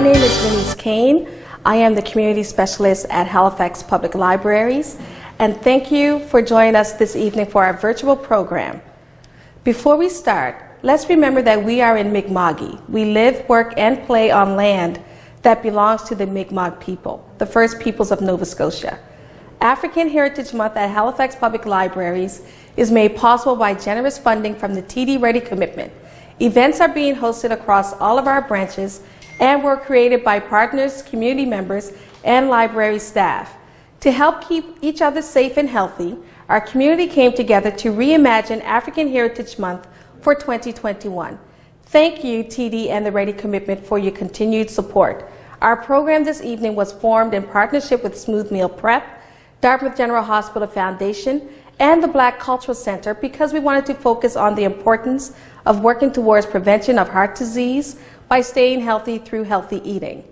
My name is Denise Kane. I am the Community Specialist at Halifax Public Libraries, and thank you for joining us this evening for our virtual program. Before we start, let's remember that we are in Mi'kma'ki. We live, work, and play on land that belongs to the Mi'kmaq people, the First Peoples of Nova Scotia. African Heritage Month at Halifax Public Libraries is made possible by generous funding from the TD Ready Commitment. Events are being hosted across all of our branches and were created by partners, community members, and library staff. To help keep each other safe and healthy, our community came together to reimagine African Heritage Month for 2021. Thank you, TD and the Ready Commitment, for your continued support. Our program this evening was formed in partnership with Smooth Meal Prep, Dartmouth General Hospital Foundation, and the Black Cultural Center because we wanted to focus on the importance of working towards prevention of heart disease by staying healthy through healthy eating.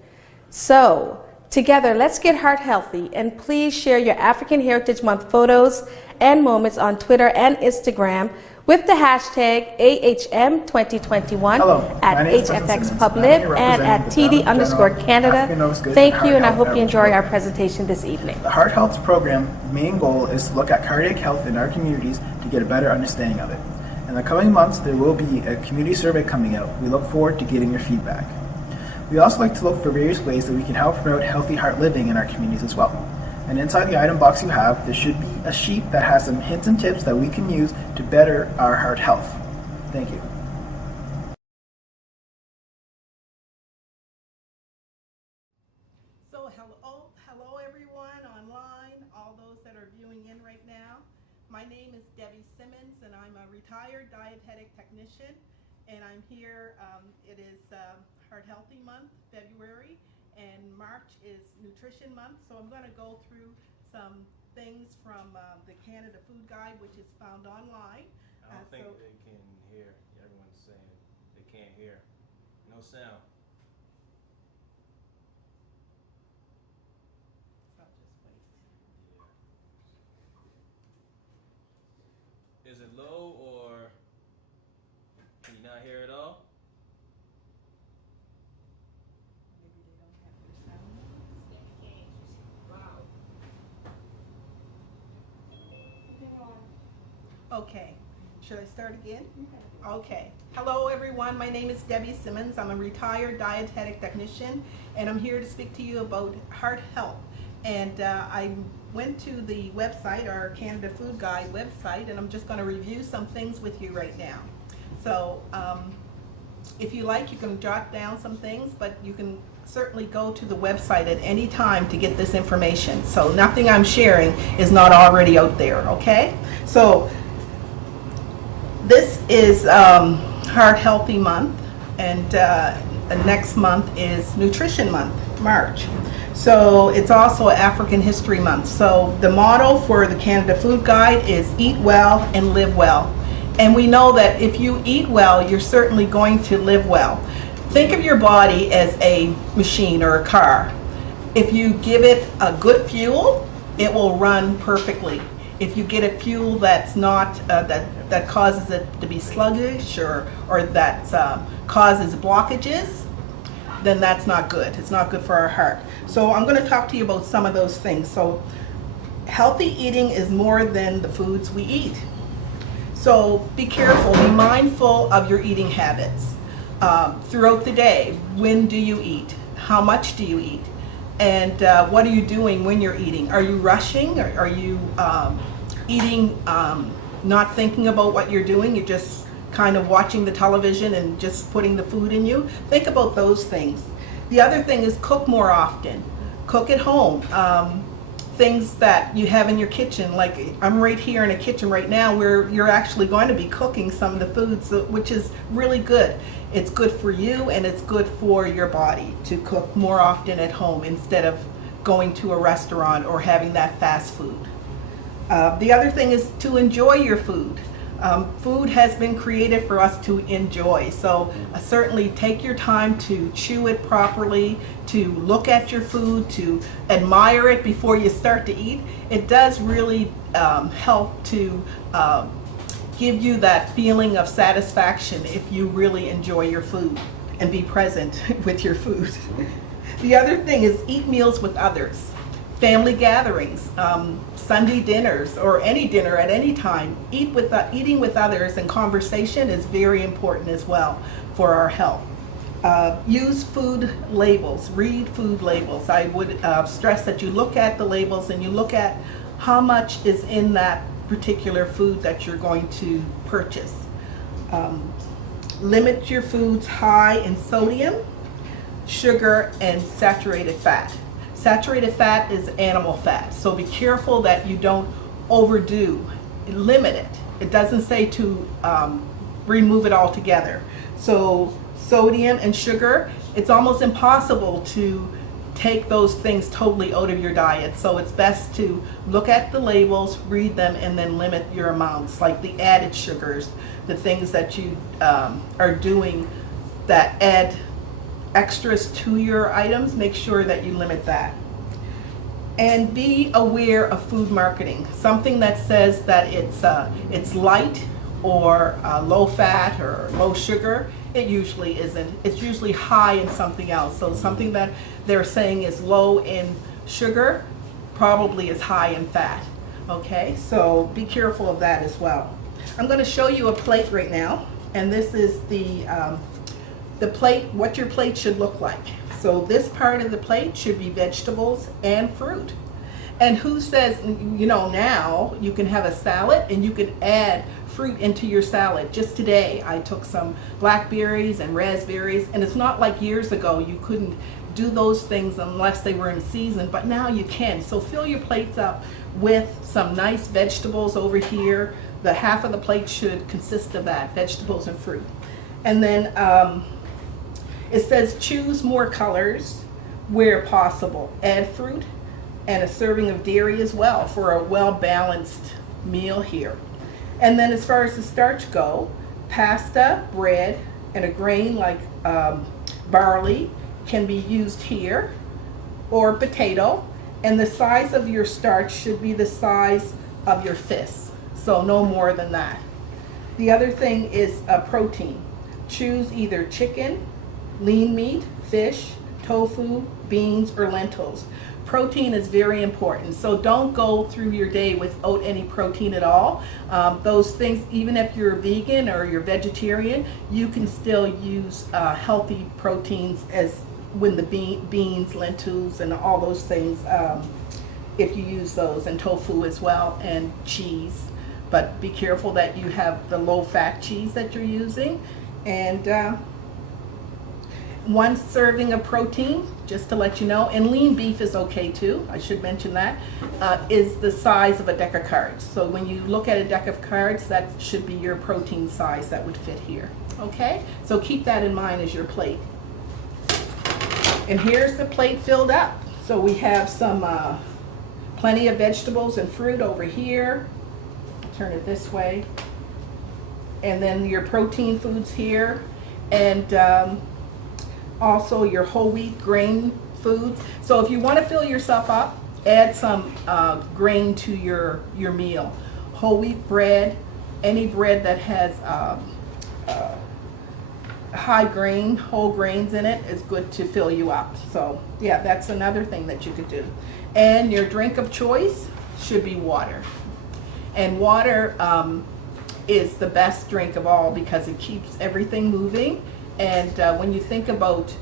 So, together, let's get heart healthy, and please share your African Heritage Month photos and moments on Twitter and Instagram with the hashtag AHM2021 at HFXPublib and at TD_Canada. Thank you, and I hope you enjoy our presentation this evening. The Heart Health Program main goal is to look at cardiac health in our communities to get a better understanding of it. In the coming months, there will be a community survey coming out. We look forward to getting your feedback. We also like to look for various ways that we can help promote healthy heart living in our communities as well. And inside the item box you have, there should be a sheet that has some hints and tips that we can use to better our heart health. Thank you. So hello everyone online, all those that are viewing in right now. My name is Debbie Simmons, and I'm a retired dietetic technician, and I'm here. It is Heart Healthy Month, February, and March is Nutrition Month, so I'm going to go through some things from the Canada Food Guide, which is found online. I don't think they can hear. Everyone's saying they can't hear. No sound. So I'll just wait. Yeah. Is it low, or can you not hear at all? Maybe they don't have their sound. Okay, should I start again? Okay. Hello everyone, my name is Debbie Simmons. I'm a retired dietetic technician, and I'm here to speak to you about heart health. And I went to the website, our Canada Food Guide website, and I'm just going to review some things with you right now. So if you like, you can jot down some things, but you can certainly go to the website at any time to get this information. So nothing I'm sharing is not already out there, okay? So this is Heart Healthy Month, and next month is Nutrition Month, March. So it's also African History Month. So the motto for the Canada Food Guide is eat well and live well. And we know that if you eat well, you're certainly going to live well. Think of your body as a machine or a car. If you give it a good fuel, it will run perfectly. If you get a fuel that's not that causes it to be sluggish or that causes blockages, then that's not good. It's not good for our heart. So I'm going to talk to you about some of those things. So healthy eating is more than the foods we eat. So be careful, be mindful of your eating habits. Throughout the day, when do you eat? How much do you eat? And what are you doing when you're eating? Are you rushing? Or are you eating not thinking about what you're doing? You're just kind of watching the television and just putting the food in you? Think about those things. The other thing is cook more often. Cook at home. Things that you have in your kitchen, like I'm right here in a kitchen right now where you're actually going to be cooking some of the foods, which is really good. It's good for you, and it's good for your body to cook more often at home instead of going to a restaurant or having that fast food. The other thing is to enjoy your food. Food has been created for us to enjoy, so certainly take your time to chew it properly, to look at your food, to admire it before you start to eat. It does really help to give you that feeling of satisfaction if you really enjoy your food. and be present with your food. The other thing is eat meals with others. Family gatherings, Sunday dinners, or any dinner at any time. Eating with others and conversation is very important as well for our health. Use food labels, read food labels. I would stress that you look at the labels and you look at how much is in that particular food that you're going to purchase. Limit your foods high in sodium, sugar, and saturated fat. Saturated fat is animal fat, so be careful that you don't overdo. Limit it. It doesn't say to remove it altogether. So sodium and sugar, it's almost impossible to take those things totally out of your diet. So it's best to look at the labels, read them, and then limit your amounts, like the added sugars, the things that you are doing that add extras to your items. Make sure that you limit that. And be aware of food marketing. Something that says that it's light or low fat or low sugar, it usually isn't. It's usually high in something else. So something that they're saying is low in sugar probably is high in fat. Okay, so be careful of that as well. I'm going to show you a plate right now, and this is the plate, what your plate should look like. So this part of the plate should be vegetables and fruit. And who says, you know, now you can have a salad and you can add fruit into your salad. Just today I took some blackberries and raspberries, and it's not like years ago you couldn't do those things unless they were in season, but now you can. So fill your plates up with some nice vegetables over here. The half of the plate should consist of that, vegetables and fruit. And then it says choose more colors where possible. Add fruit and a serving of dairy as well for a well-balanced meal here. And then as far as the starch go, pasta, bread, and a grain like barley can be used here, or potato. And the size of your starch should be the size of your fist, so no more than that. The other thing is protein. Choose either chicken, lean meat, fish, tofu, beans, or lentils. Protein is very important, so don't go through your day without any protein at all. Those things, even if you're vegan or you're vegetarian, you can still use healthy proteins as when the beans, lentils, and all those things, if you use those, and tofu as well, and cheese. But be careful that you have the low-fat cheese that you're using. And one serving of protein, just to let you know, and lean beef is okay too, I should mention that, is the size of a deck of cards. So when you look at a deck of cards, that should be your protein size that would fit here. Okay, so keep that in mind as your plate. And here's the plate filled up. So we have some plenty of vegetables and fruit over here. Turn it this way. And then your protein foods here, and also your whole wheat grain foods. So if you want to fill yourself up, add some grain to your meal. Whole wheat bread, any bread that has high grain, whole grains in it is good to fill you up. So yeah, that's another thing that you could do. And your drink of choice should be water. And water is the best drink of all because it keeps everything moving. And when you think about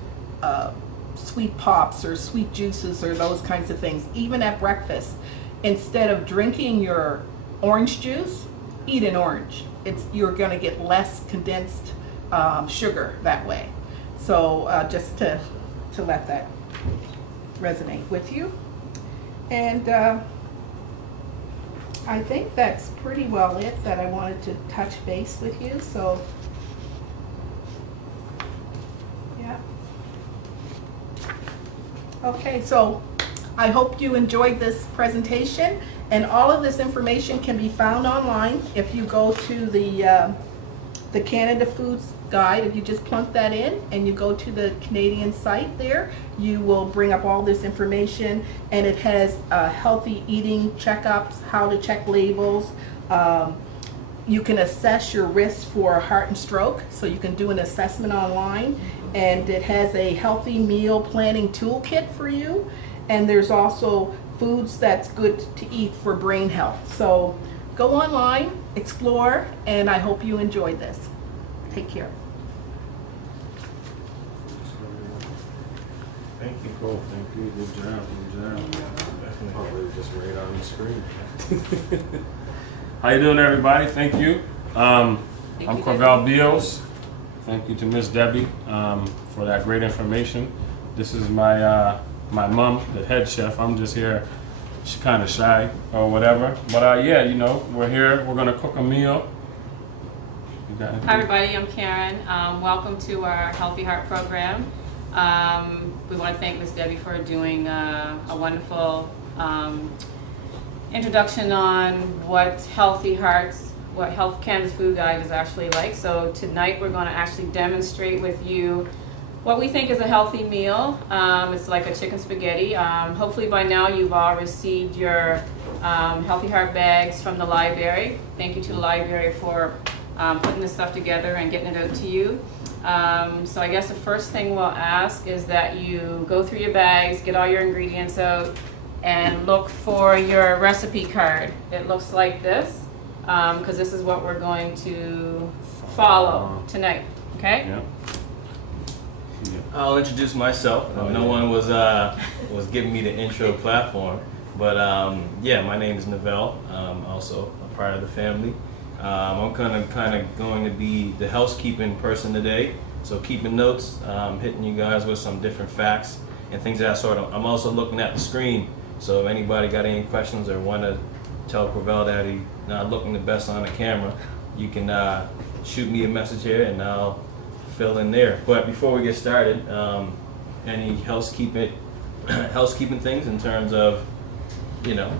sweet pops or sweet juices or those kinds of things, even at breakfast, instead of drinking your orange juice, eat an orange. You're going to get less condensed sugar that way. So just to let that resonate with you. And I think that's pretty well it that I wanted to touch base with you. So yeah. Okay, so I hope you enjoyed this presentation, and all of this information can be found online. If you go to the Canada Foods Guide, if you just plunk that in and you go to the Canadian site there, you will bring up all this information, and it has healthy eating checkups, how to check labels. You can assess your risk for heart and stroke, so you can do an assessment online, and it has a healthy meal planning toolkit for you. And there's also foods that's good to eat for brain health. So go online, explore, and I hope you enjoyed this. Take care. Thank you, Cole. Thank you. Good job. Good job. Definitely. Probably just right on the screen. How you doing, everybody? Thank you. I'm Corvell Beals. Thank you to Miss Debbie for that great information. This is my my mom, the head chef. I'm just here. She's kind of shy or whatever. But yeah, you know, we're here. We're gonna cook a meal. Hi everybody, I'm Karen. Welcome to our Healthy Heart program. We want to thank Ms. Debbie for doing a wonderful introduction on what what Health Canada's food guide is actually like. So tonight we're going to actually demonstrate with you what we think is a healthy meal. It's like a chicken spaghetti. Hopefully by now you've all received your Healthy Heart bags from the library. Thank you to the library for putting this stuff together and getting it out to you. So I guess the first thing we'll ask is that you go through your bags, get all your ingredients out, and look for your recipe card. It looks like this, because this is what we're going to follow tonight, okay? Yeah. I'll introduce myself. No one was giving me the intro platform, but yeah, my name is Novell. Also a part of the family. I'm kind of going to be the housekeeping person today, so keeping notes, hitting you guys with some different facts and things of that sort. I'm also looking at the screen, so if anybody got any questions or want to tell Corvell that he's not looking the best on the camera, you can shoot me a message here and I'll fill in there. But before we get started, any housekeeping things in terms of, you know.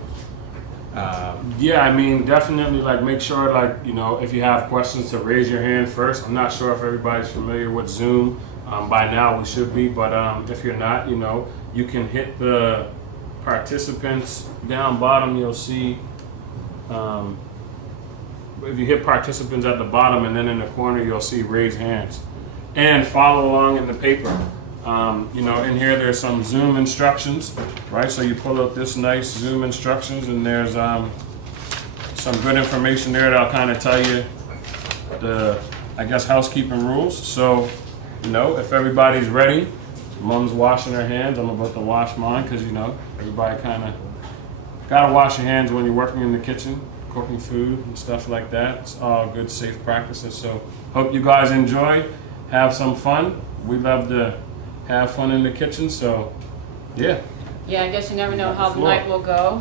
Yeah, I mean, definitely, like, make sure, like, you know, if you have questions, to raise your hand first. I'm not sure if everybody's familiar with Zoom. By now we should be, but if you're not, you know, you can hit the participants down bottom. You'll see, if you hit participants at the bottom, and then in the corner you'll see raise hands, and follow along in the paper. You know, in here there's some Zoom instructions, right? So you pull up this nice Zoom instructions, and there's some good information there that'll kind of tell you the, I guess, housekeeping rules. So, you know, if everybody's ready, Mom's washing her hands. I'm about to wash mine because, you know, everybody kind of gotta wash your hands when you're working in the kitchen, cooking food and stuff like that. It's all good, safe practices. So hope you guys enjoy, have some fun. We love to have fun in the kitchen, so yeah. Yeah, I guess you never know how the night will go.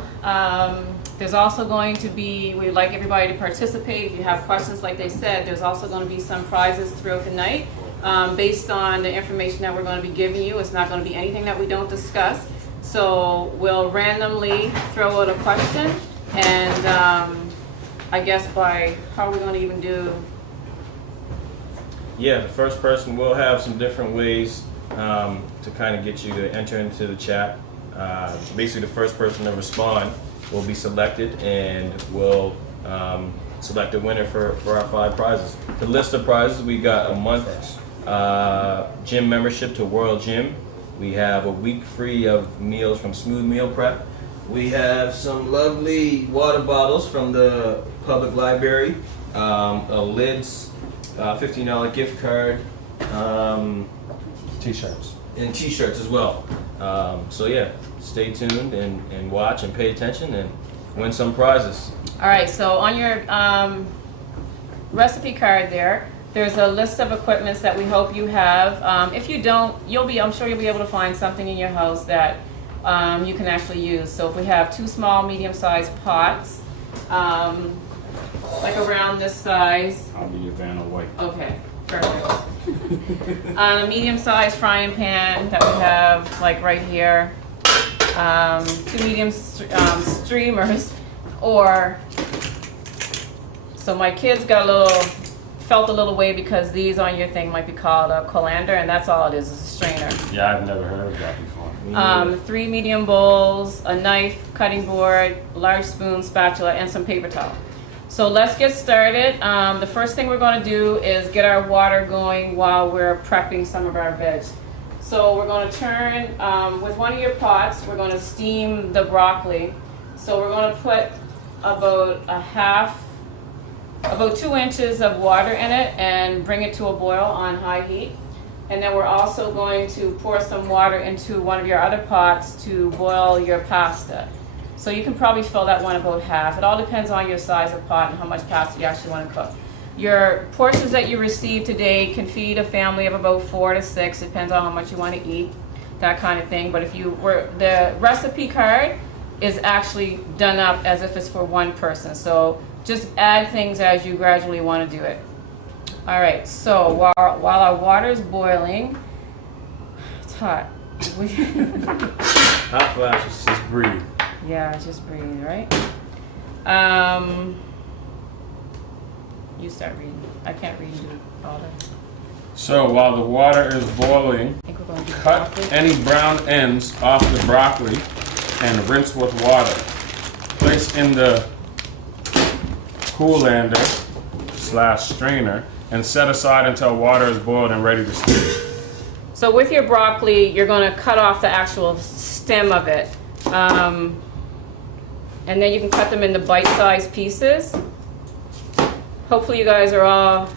There's also going to be, we'd like everybody to participate. If you have questions, like they said, there's also going to be some prizes throughout the night. Based on the information that we're going to be giving you, it's not going to be anything that we don't discuss. So we'll randomly throw out a question, and I guess how are we going to even do? Yeah, the first person will have some different ways to kind of get you to enter into the chat. Basically, the first person to respond will be selected, and we'll select a winner for our 5 prizes. The list of prizes: we got a month gym membership to World Gym. We have a week free of meals from Smooth Meal Prep. We have some lovely water bottles from the public library, a Lids $15 gift card, T-shirts. and T-shirts as well. So yeah, stay tuned and watch and pay attention and win some prizes. All right, so on your recipe card there's a list of equipments that we hope you have. If you don't, I'm sure you'll be able to find something in your house that you can actually use. So if we have 2 small, medium-sized pots, like around this size. I'll be your Vanna White. Okay, perfect. On a medium-sized frying pan that we have, like right here, 2 medium streamers, or so my kids felt a little way because these on your thing might be called a colander, and that's all it is a strainer. Yeah, I've never heard of that before. 3 medium bowls, a knife, cutting board, large spoon, spatula, and some paper towel. So let's get started. The first thing we're going to do is get our water going while we're prepping some of our veg. So we're going to turn, with one of your pots, we're going to steam the broccoli. So we're going to put about 2 inches of water in it and bring it to a boil on high heat. And then we're also going to pour some water into one of your other pots to boil your pasta. So you can probably fill that one about half. It all depends on your size of pot and how much pasta you actually want to cook. Your portions that you receive today can feed a family of about 4 to 6, depends on how much you want to eat, that kind of thing. But if you were, the recipe card is actually done up as if it's for one person. So just add things as you gradually want to do it. All right, so while our water is boiling, it's hot. Hot flashes. Just breathe. Yeah, just breathe, right? You start reading. I can't read all that. So while the water is boiling, I think we're going to do cut broccoli. any brown ends off the broccoli and rinse with water. Place in the colander / strainer and set aside until water is boiled and ready to steam. So with your broccoli, you're going to cut off the actual stem of it. And then you can cut them into bite-sized pieces. Hopefully you guys are all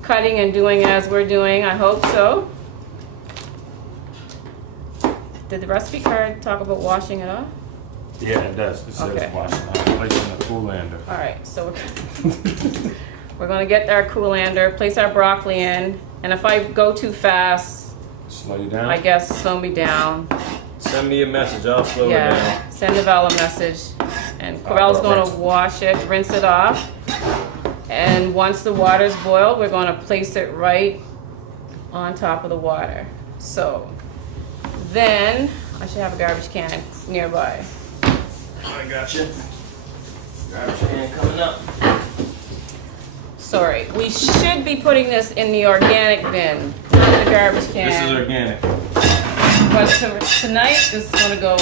cutting and doing as we're doing. I hope so. Did the recipe card talk about washing it off? Yeah, it does. It says Okay. wash it out. Place it in the colander. All right, so we're going to get our colander, place our broccoli in, and if I go too fast, Slow you down. I guess slow me down. Send me a message. I'll slow it Yeah, down. send Novella a message. And Corel's going to wash it, rinse it off. And once the water's boiled, we're going to place it right on top of the water. So then, I should have a garbage can nearby. I got you. Garbage can coming up. Sorry, we should be putting this in the organic bin, not the garbage can. This is organic. But tonight, this is going to go,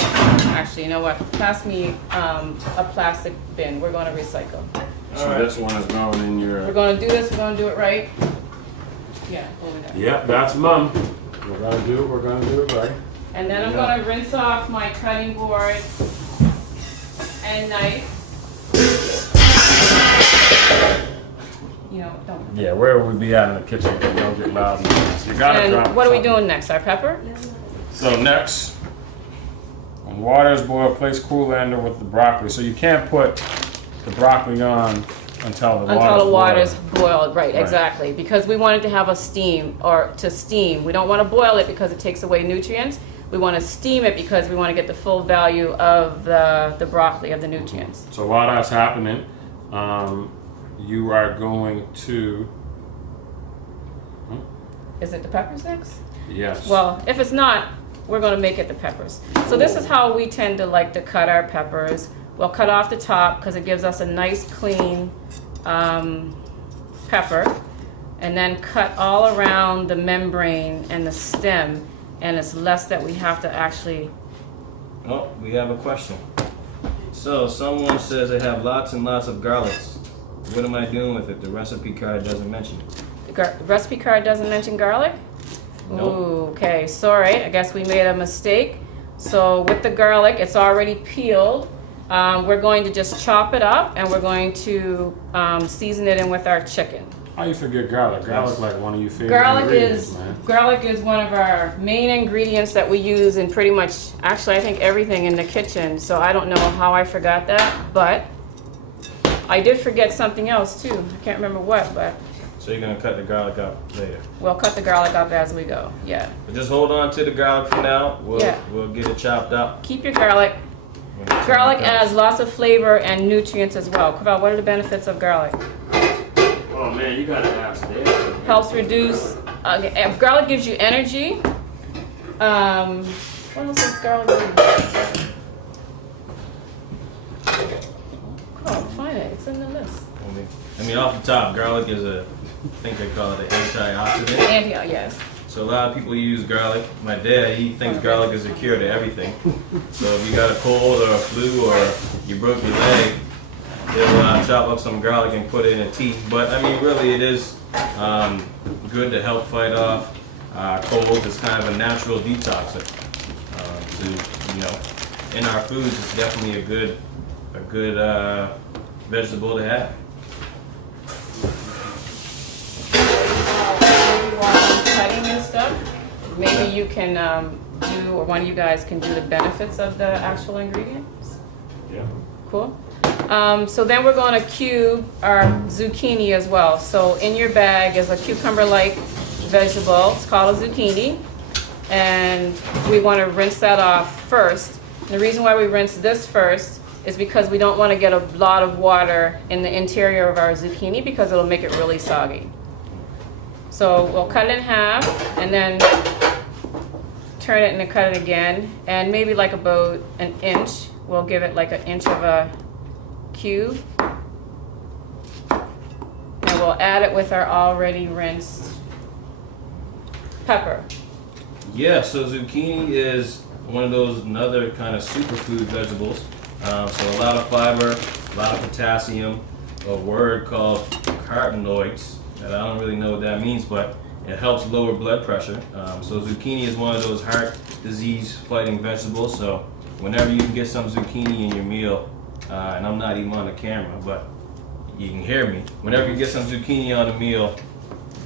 actually, you know what? Pass me a plastic bin. We're going to recycle. So Alright. this one is going in We're your... going to do this, we're going to do it right. Yeah, over there. Yep, that's mum. We're going to do it right. And then I'm going to rinse off my cutting board and knife. You know, don't. Yeah, where would we be at in the kitchen? Don't get loud. You gotta drop And what are we something. doing next? Our pepper? So next, when water is boiled, place colander with the broccoli. So you can't put the broccoli on until the Water's boiled, right, Right. exactly. Because we want it to have a steam, or to steam. We don't want to boil it because it takes away nutrients. We want to steam it because we want to get the full value of the broccoli, of the nutrients. So while that's happening, you are going to, Is it the peppers next? yes. Well, if it's not, we're going to make it the peppers. So this is how we tend to like to cut our peppers. We'll cut off the top because it gives us a nice clean pepper, and then cut all around the membrane and the stem, and it's less that we have to actually. Oh, we have a question. So someone says they have lots and lots of garlics. What am I doing with it? The recipe card doesn't mention it. The recipe card doesn't mention garlic? Nope. Ooh, okay, sorry, I guess we made a mistake. So with the garlic, it's already peeled. We're going to just chop it up, and we're going to season it in with our chicken. How you forget garlic? Garlic like one of your favorite Garlic ingredients, man. is one of our main ingredients that we use in pretty much, actually I think everything in the kitchen. So I don't know how I forgot that, but I did forget something else too. I can't remember what, but So you're gonna cut the garlic up later. we'll cut the garlic up as we go. Yeah, But just hold on to the garlic for now. Yeah. We'll get it chopped up. keep your garlic. Garlic adds lots of flavor and nutrients as well. Corval, what are the benefits of garlic? Oh man, you gotta ask Dad. Helps reduce. Garlic gives you energy. What else does garlic do? Oh, find it. It's in the list. I mean, off the top, garlic is I think they call it an antioxidant. Yes. So a lot of people use garlic. My dad, he thinks garlic is a cure to everything. So if you got a cold or a flu or you broke your leg, they'll chop up some garlic and put it in a tea. But I mean, really, it is good to help fight off colds. It's kind of a natural detoxer. So, you know, in our foods, it's definitely a good vegetable to have. Maybe while I'm cutting and stuff, maybe you can do, or one of you guys can do the benefits of the actual ingredients. Yeah. Cool. So then we're going to cube our zucchini as well. So in your bag is a cucumber-like vegetable. It's called a zucchini. And we want to rinse that off first. And the reason why we rinse this first is because we don't want to get a lot of water in the interior of our zucchini because it'll make it really soggy. So we'll cut it in half and then turn it and then cut it again. And maybe like about an inch. We'll give it like an inch of a cube. And we'll add it with our already rinsed pepper. Yeah, so zucchini is one of those another kind of superfood vegetables. So a lot of fiber, a lot of potassium, a word called carotenoids that I don't really know what that means, but it helps lower blood pressure. So zucchini is one of those heart disease fighting vegetables. So whenever you can get some zucchini in your meal, and I'm not even on the camera, but you can hear me. Whenever you get some zucchini on the meal,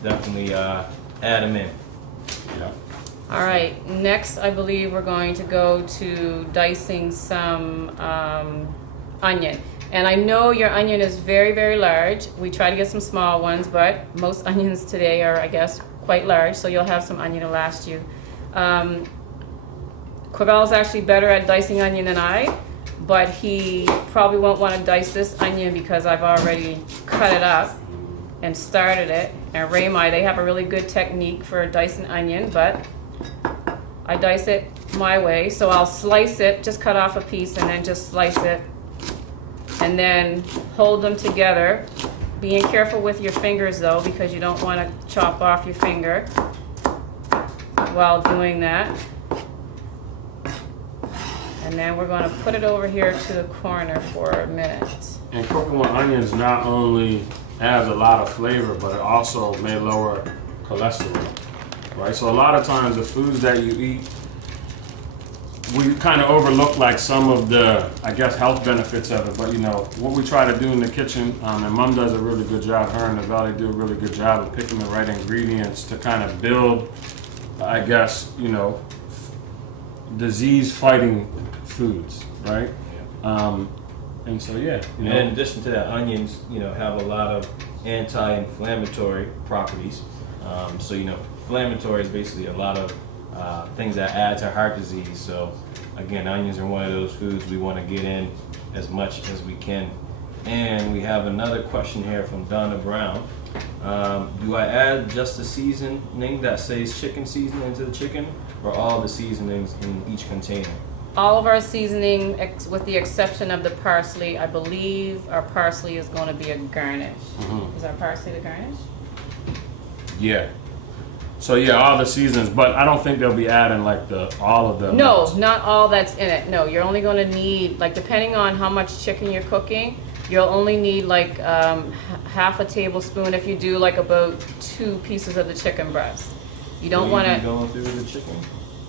definitely add them in. Yeah. All right, next I believe we're going to go to dicing some onion. And I know your onion is very, very large. We try to get some small ones, but most onions today are, I guess, quite large, so you'll have some onion to last you. Quavel's actually better at dicing onion than I, but he probably won't want to dice this onion because I've already cut it up and started it. And Raymai, they have a really good technique for dicing onion, but I dice it my way. So I'll slice it, just cut off a piece and then just slice it and then hold them together. Being careful with your fingers though, because you don't want to chop off your finger while doing that. And then we're going to put it over here to the corner for a minute. And cooking with onions not only adds a lot of flavor, but it also may lower cholesterol, right? So a lot of times the foods that you eat, we kind of overlook like some of the, I guess, health benefits of it. But you know, what we try to do in the kitchen, and Mom does a really good job, her and the Valley do a really good job of picking the right ingredients to kind of build, I guess, you know, disease-fighting foods, right? And so, yeah. You know. And in addition to that, onions, you know, have a lot of anti-inflammatory properties. So, you know, inflammatory is basically a lot of things that add to heart disease. So, again, onions are one of those foods we want to get in as much as we can. And we have another question here from Donna Brown. Do I add just the seasoning that says chicken seasoning into the chicken, or all the seasonings in each container? All of our seasoning, with the exception of the parsley, I believe our parsley is going to be a garnish. Mm-hmm. Is our parsley the garnish? Yeah. So yeah, all the seasonings, but I don't think they'll be adding like all of them. No, not all that's in it. No, you're only going to need, like, depending on how much chicken you're cooking, you'll only need like half a tablespoon if you do like about 2 pieces of the chicken breast. You don't want to. Going through the chicken?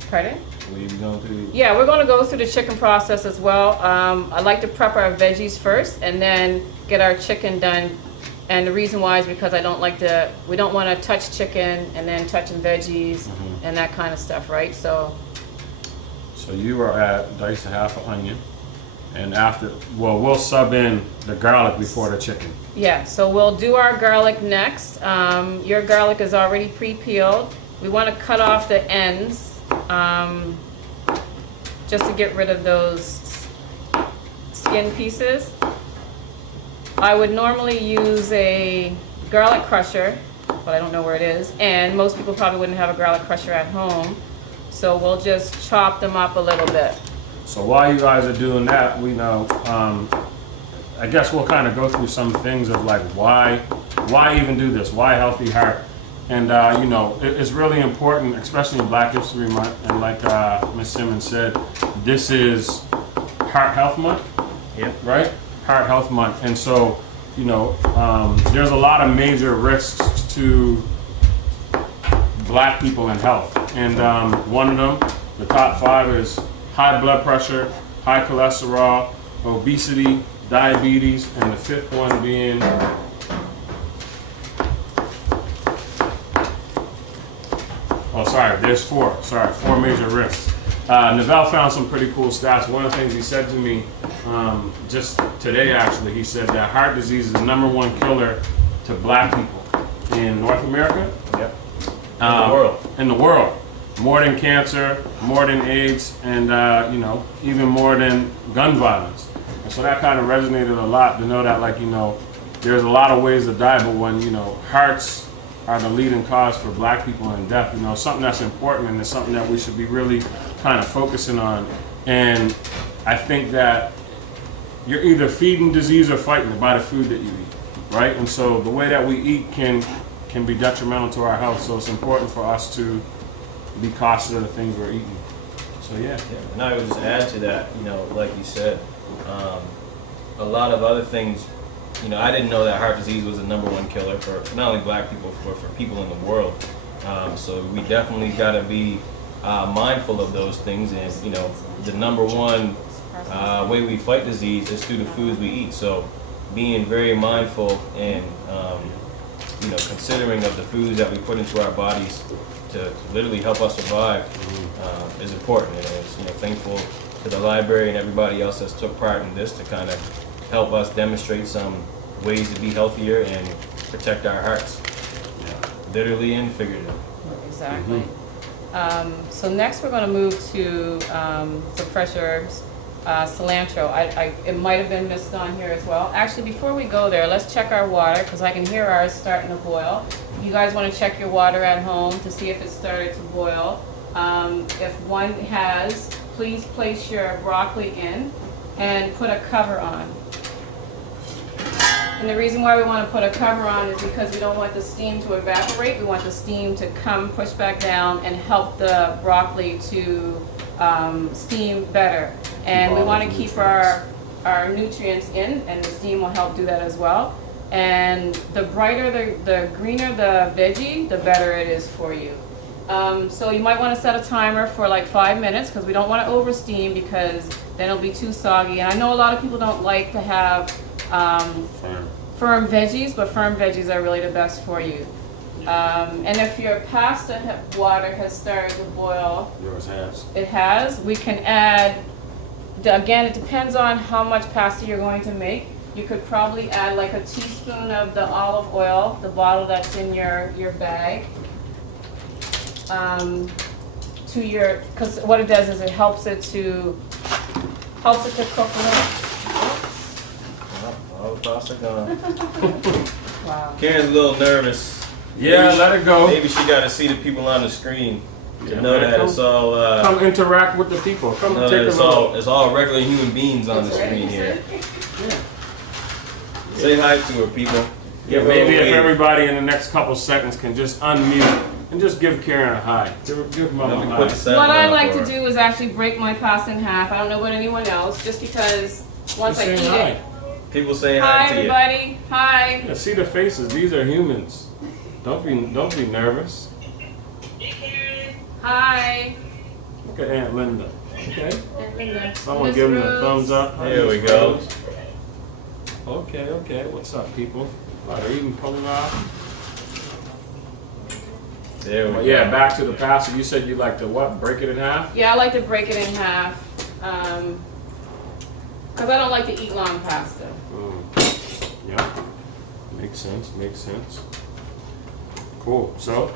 Pardon? Will you be going through? Yeah, we're going to go through the chicken process as well. I like to prep our veggies first and then get our chicken done. And the reason why is because we don't want to touch chicken and then touching veggies and that kind of stuff, right? So you are at dice a half an onion, and after, well, we'll sub in the garlic before the chicken. yeah, so we'll do our garlic next. Your garlic is already pre-peeled. We want to cut off the ends just to get rid of those skin pieces. I would normally use a garlic crusher, but I don't know where it is, and most people probably wouldn't have a garlic crusher at home, so we'll just chop them up a little bit. So while you guys are doing that, we know, I guess we'll kind of go through some things of like why even do this? Why Healthy Heart? And you know, it's really important, especially in Black History Month, and like Ms. Simmons said, this is Heart Health Month, Yep. right? Heart Health Month, and so there's a lot of major risks to Black people in health, and one of them, the top 5, is high blood pressure, high cholesterol, obesity, diabetes, and the 5th one being there's 4. 4 major risks. Neville found some pretty cool stats. One of the things he said to me just today, actually, he said that heart disease is the #1 killer to Black people in North America. Yep. In the world. In the world. More than cancer, more than AIDS, and even more than gun violence. And so that kind of resonated a lot to know that, there's a lot of ways to die, but when, hearts are the leading cause for Black people in death, something that's important, and it's something that we should be really kind of focusing on. And I think that you're either feeding disease or fighting it by the food that you eat, right? And so the way that we eat can be detrimental to our health, so it's important for us to be cautious of the things we're eating. So yeah. And I would just add to that, like you said, a lot of other things. I didn't know that heart disease was the #1 killer for not only Black people, but for people in the world. So we definitely got to be mindful of those things. And the #1 way we fight disease is through the foods we eat. So being very mindful and considering of the foods that we put into our bodies to literally help us survive is important. And it's thankful to the library and everybody else that's took part in this to kind of help us demonstrate some ways to be healthier and protect our hearts, literally and figuratively. Exactly. So next we're going to move to some fresh herbs, cilantro. It might have been missed on here as well. Actually, before we go there, let's check our water because I can hear ours starting to boil. You guys want to check your water at home to see if it started to boil. If one has, please place your broccoli in and put a cover on. And the reason why we want to put a cover on is because we don't want the steam to evaporate. We want the steam to come, push back down, and help the broccoli to steam better. And we want to keep our nutrients in, and the steam will help do that as well. And the brighter, the greener the veggie, the better it is for you. So you might want to set a timer for like 5 minutes because we don't want to over steam because then it'll be too soggy. And I know a lot of people don't like to have firm veggies, but firm veggies are really the best for you. And if your pasta water has started to boil, Yours has. It has. We can add, again, it depends on how much pasta you're going to make. You could probably add like a teaspoon of the olive oil, the bottle that's in your bag, to your, because what it does is it helps it to cook a little. All the pasta gone. Wow. Karen's a little nervous. Yeah, let it go. Maybe she got to see the people on the screen to know man, that it's all. Come interact with the people. Come and take a look. It's all regular human beings on the screen here. Say hi to her, people. Yeah, maybe if everybody in the next couple seconds can just unmute and just give Karen a hi. Give Mama a hi. What I like to do is actually break my pasta in half. I don't know about anyone else, just because once I eat it. People say Hi, hi to you. Hi, everybody. Hi. Yeah, see the faces. These are humans. Don't be nervous. Hi. Look at Aunt Linda. Okay. Aunt Linda. Someone Miss give them a Rose. thumbs up. There we go. Okay. What's up, people? Are you even pulling off? There we go. Yeah, back to the pasta. You said you like to what? Break it in half? Yeah, I like to break it in half. Because I don't like to eat long pasta. Yeah. Makes sense. Cool. So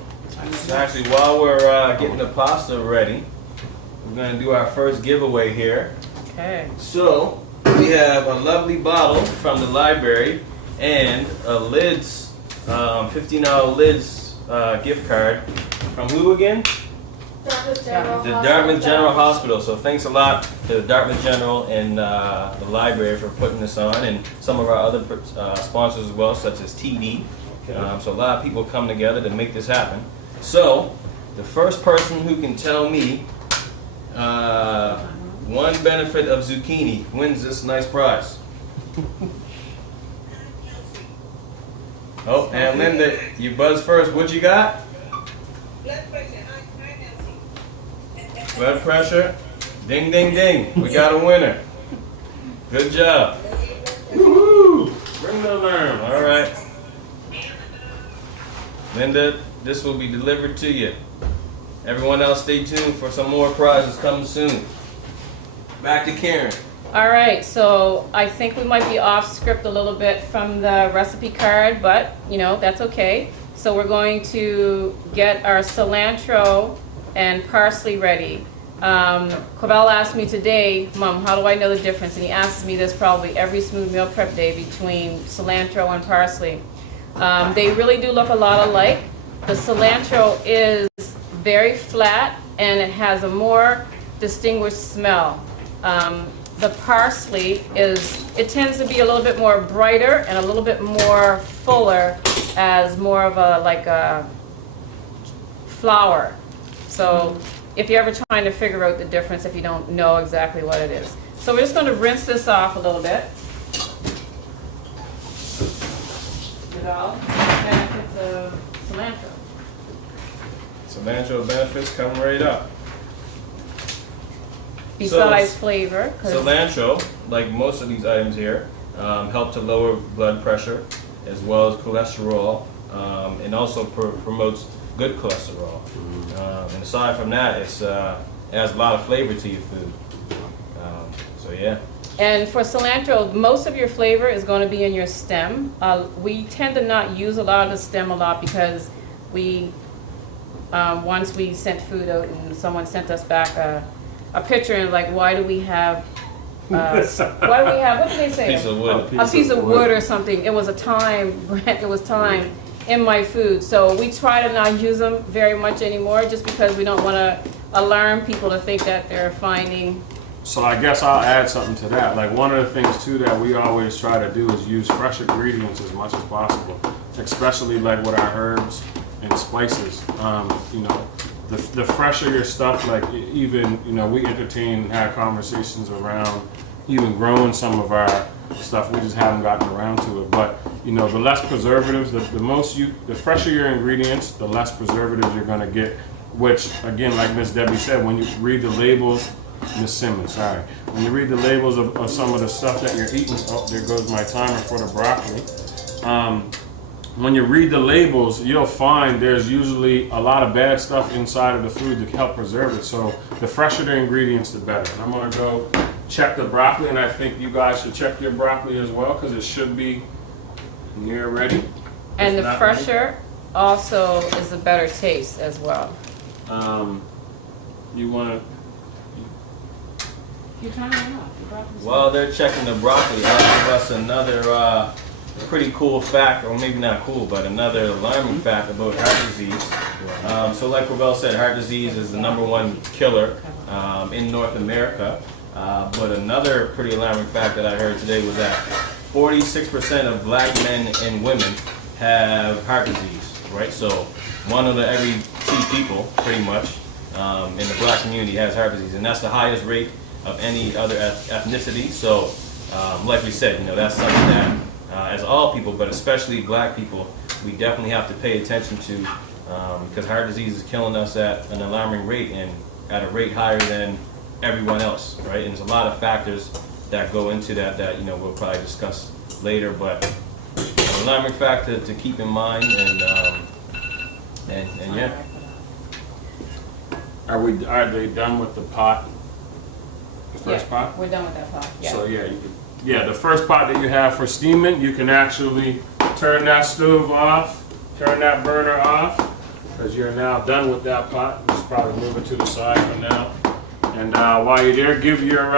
actually, while we're getting the pasta ready, we're going to do our first giveaway here. Okay. So, we have a lovely bottle from the library and a Lids, $15 Lids gift card from who again? The Dartmouth General Hospital. So thanks a lot to the Dartmouth General and the library for putting this on, and some of our other sponsors as well, such as TD. So a lot of people come together to make this happen. So the first person who can tell me one benefit of zucchini wins this nice prize. Oh, and Linda, you buzz first. What you got? Blood pressure. Ding, ding, ding. We got a winner. Good job. Woohoo! Bring the alarm. All right. Linda, this will be delivered to you. Everyone else, stay tuned for some more prizes coming soon. Back to Karen. All right, so I think we might be off script a little bit from the recipe card, but that's okay. So we're going to get our cilantro and parsley ready. Clavell asked me today, Mom, how do I know the difference? And he asks me this probably every smooth meal prep day between cilantro and parsley. They really do look a lot alike. The cilantro is very flat and it has a more distinguished smell. The parsley it tends to be a little bit more brighter and a little bit more fuller as more of a flower. So if you're ever trying to figure out the difference if you don't know exactly what it is. So we're just going to rinse this off a little bit. With all the benefits of cilantro. Cilantro benefits come right up. Besides flavor. Cilantro, like most of these items here, help to lower blood pressure as well as cholesterol, and also promotes good cholesterol. And aside from that, it adds a lot of flavor to your food. So yeah. And for cilantro, most of your flavor is going to be in your stem. We tend to not use a lot of the stem a lot because once we sent food out and someone sent us back a picture and why do we have what did they say? Piece of wood. A piece of wood or something. It was thyme in my food. So we try to not use them very much anymore just because we don't want to alarm people to think that they're finding. So I guess I'll add something to that. Like one of the things too that we always try to do is use fresh ingredients as much as possible, especially like with our herbs and spices. The fresher your stuff, like even, we entertain and have conversations around even growing some of our stuff. We just haven't gotten around to it. But, the less preservatives, the fresher your ingredients, the less preservatives you're going to get, which, again, like Miss Debbie said, when you read the labels, Miss Simmons, sorry. When you read the labels of some of the stuff that you're eating, oh, there goes my timer for the broccoli. When you read the labels, you'll find there's usually a lot of bad stuff inside of the food to help preserve it. So the fresher the ingredients, the better. And I'm gonna go check the broccoli, and I think you guys should check your broccoli as well because it should be near ready. And the fresher also is a better taste as well. You wanna? You're trying to know. While they're checking the broccoli, I'll give us another pretty cool fact, or maybe not cool, but another alarming fact about heart disease. So like Clavell said, heart disease is the #1 killer in North America. But another pretty alarming fact that I heard today was that 46% of black men and women have heart disease, right? So one of every 2 people, pretty much, in the black community has heart disease, and that's the highest rate of any other ethnicity. So like we said, that's something that as all people, but especially black people, we definitely have to pay attention to, because heart disease is killing us at an alarming rate and at a rate higher than everyone else, right? And there's a lot of factors that go into that we'll probably discuss later, but an alarming factor to keep in mind, and yeah. Are they done with the pot? The first pot? We're done with that pot. Yeah. So yeah, the first pot that you have for steaming, you can actually turn that stove off, turn that burner off, because you're now done with that pot. Just probably move it to the side for now. And while you're there, give your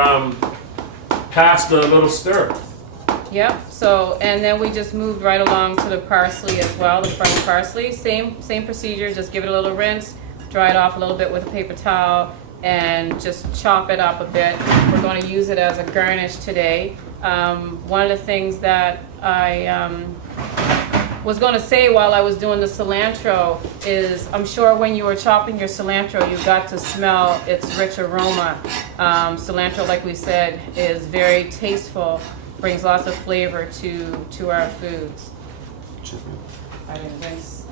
pasta a little stir. Yep. So, and then we just moved right along to the parsley as well, the fresh parsley. Same procedure, just give it a little rinse, dry it off a little bit with a paper towel, and just chop it up a bit. We're going to use it as a garnish today. One of the things that I was going to say while I was doing the cilantro is, I'm sure when you were chopping your cilantro, you got to smell its rich aroma. Cilantro, like we said, is very tasteful. brings lots of flavor to our foods. Chicken. I didn't rinse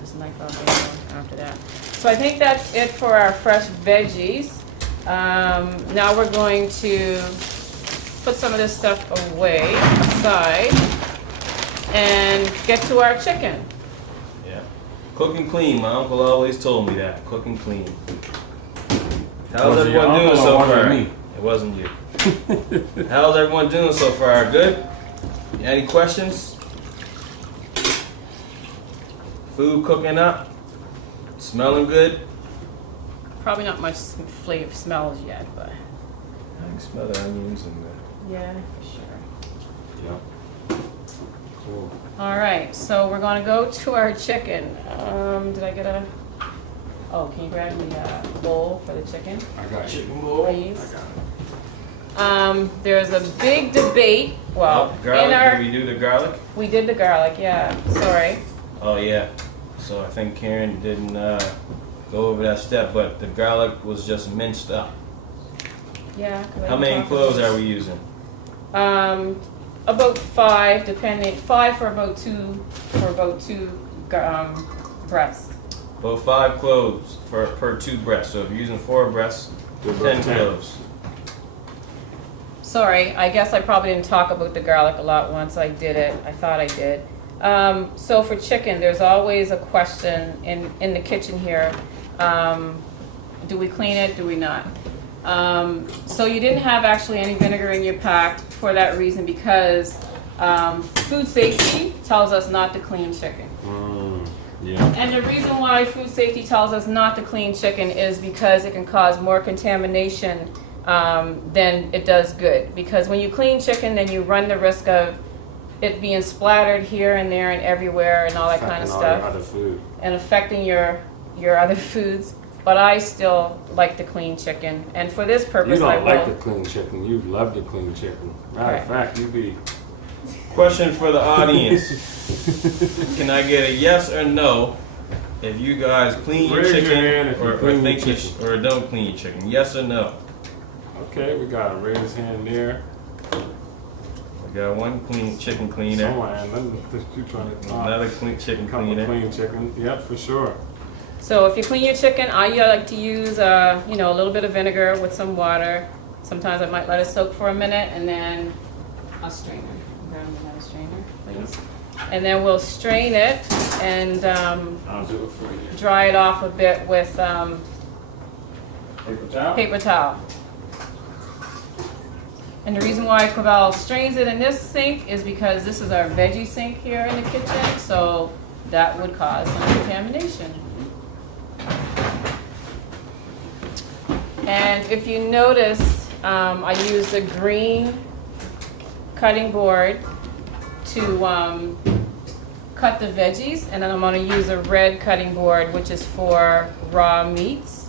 this knife off after that. So I think that's it for our fresh veggies. Now we're going to put some of this stuff away, aside, and get to our chicken. Yeah. Cook and clean. My uncle always told me that. Cook and clean. How's Was it your everyone doing uncle so or was it far? me? It wasn't you. How's everyone doing so far? Good? Any questions? Food cooking up? Smelling good? Probably not much flavor smells yet, but I can smell the onions and the... yeah, for sure. Yeah. Cool. All right, so we're gonna go to our chicken. Did I get a? Oh, can you grab the bowl for the chicken, I got you. chicken bowl. please? There's a big debate. Well, garlic. in our Did we do the garlic? we did the garlic. Yeah, sorry. Oh yeah. So I think Karen didn't go over that step, but the garlic was just minced up. Yeah. 'cause I How didn't many talk cloves about are we using? it. About 5, depending. 5 for about two breasts. About 5 cloves per 2 breasts. So if you're using 4 breasts, Good 10 about 10. cloves. Sorry, I guess I probably didn't talk about the garlic a lot once I did it. I thought I did. So for chicken, there's always a question in the kitchen here. Do we clean it? Do we not? So you didn't have actually any vinegar in your pack for that reason, because food safety tells us not to clean chicken. Yeah. And the reason why food safety tells us not to clean chicken is because it can cause more contamination than it does good. Because when you clean chicken, then you run the risk of it being splattered here and there and everywhere and all that kind of Affecting all your stuff, other food. and affecting your other foods. But I still like to clean chicken, and for this You purpose, I don't will. like the clean chicken. You love the clean chicken. Matter of fact, you be. Question for the audience. Can I get a yes or no if you guys clean your Raise your chicken hand if you or clean think your you chicken. or don't clean your chicken? Yes or no? Okay, we got a raised hand there. We got one clean chicken cleaner, Somewhere, you trying to talk. another clean chicken Couple cleaner. clean chicken. Yep, for sure. So if you clean your chicken, I like to use a little bit of vinegar with some water. Sometimes I might let it soak for a minute, and then I'll strain it. Grab another strainer, please. And then we'll strain it and I'll do it for you. dry it off a bit with Paper towel? paper towel. And the reason why Clavell strains it in this sink is because this is our veggie sink here in the kitchen, so that would cause some contamination. And if you notice, I use a green cutting board to cut the veggies, and then I'm going to use a red cutting board, which is for raw meats.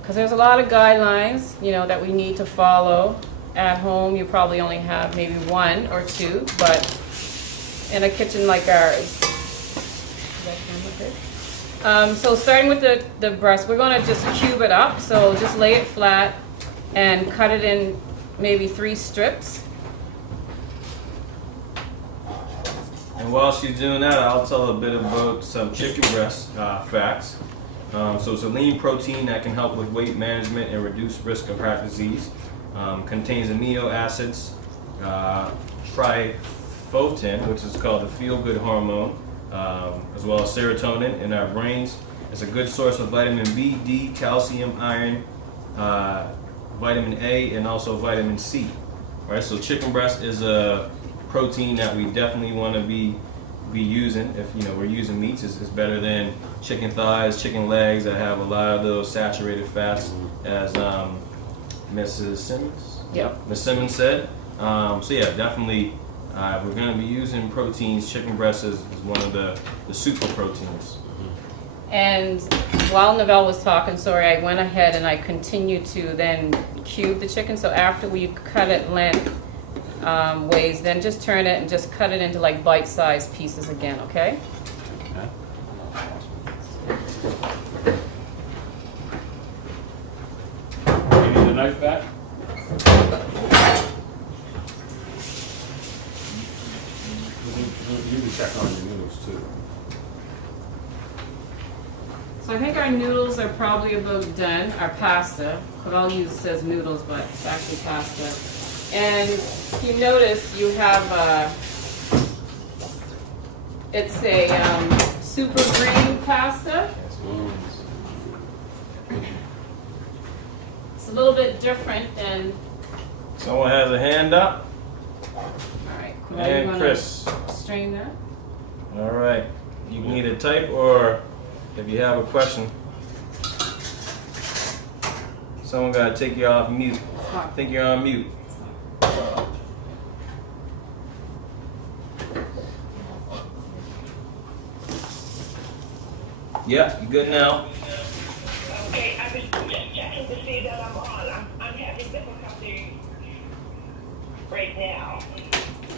Because there's a lot of guidelines, that we need to follow. At home, you probably only have maybe 1 or 2, but in a kitchen like ours. Is that camera good? So starting with the breast, we're going to just cube it up. So just lay it flat and cut it in maybe 3 strips. And while she's doing that, I'll tell a bit about some chicken breast facts. So it's a lean protein that can help with weight management and reduce risk of heart disease. Contains amino acids, tryptophan, which is called the feel-good hormone, as well as serotonin in our brains. It's a good source of vitamin B, D, calcium, iron, vitamin A, and also vitamin C. Right, so chicken breast is a protein that we definitely want to be using. If we're using meats, it's better than chicken thighs, chicken legs that have a lot of those saturated fats, as Mrs. Simmons. Yep. Ms. Simmons said. So yeah, definitely, if we're going to be using proteins, chicken breast is one of the super proteins. And while Novelle was talking, sorry, I went ahead and I continued to then cube the chicken. So after we cut it length ways, then just turn it and just cut it into like bite-sized pieces again, okay? You need the knife back? You can check on your noodles too. So I think our noodles are probably about done, our pasta. Corvallis says noodles, but it's actually pasta. And if you notice, you have it's a super green pasta. It's a little bit different than. Someone has a hand up. All right, And Chris. Strain that. All right. You can either type or if you have a question. Someone got to take you off mute. I think you're on mute. Yeah, you good now. Okay, I was just checking to see that I'm on. I'm having difficulty right now.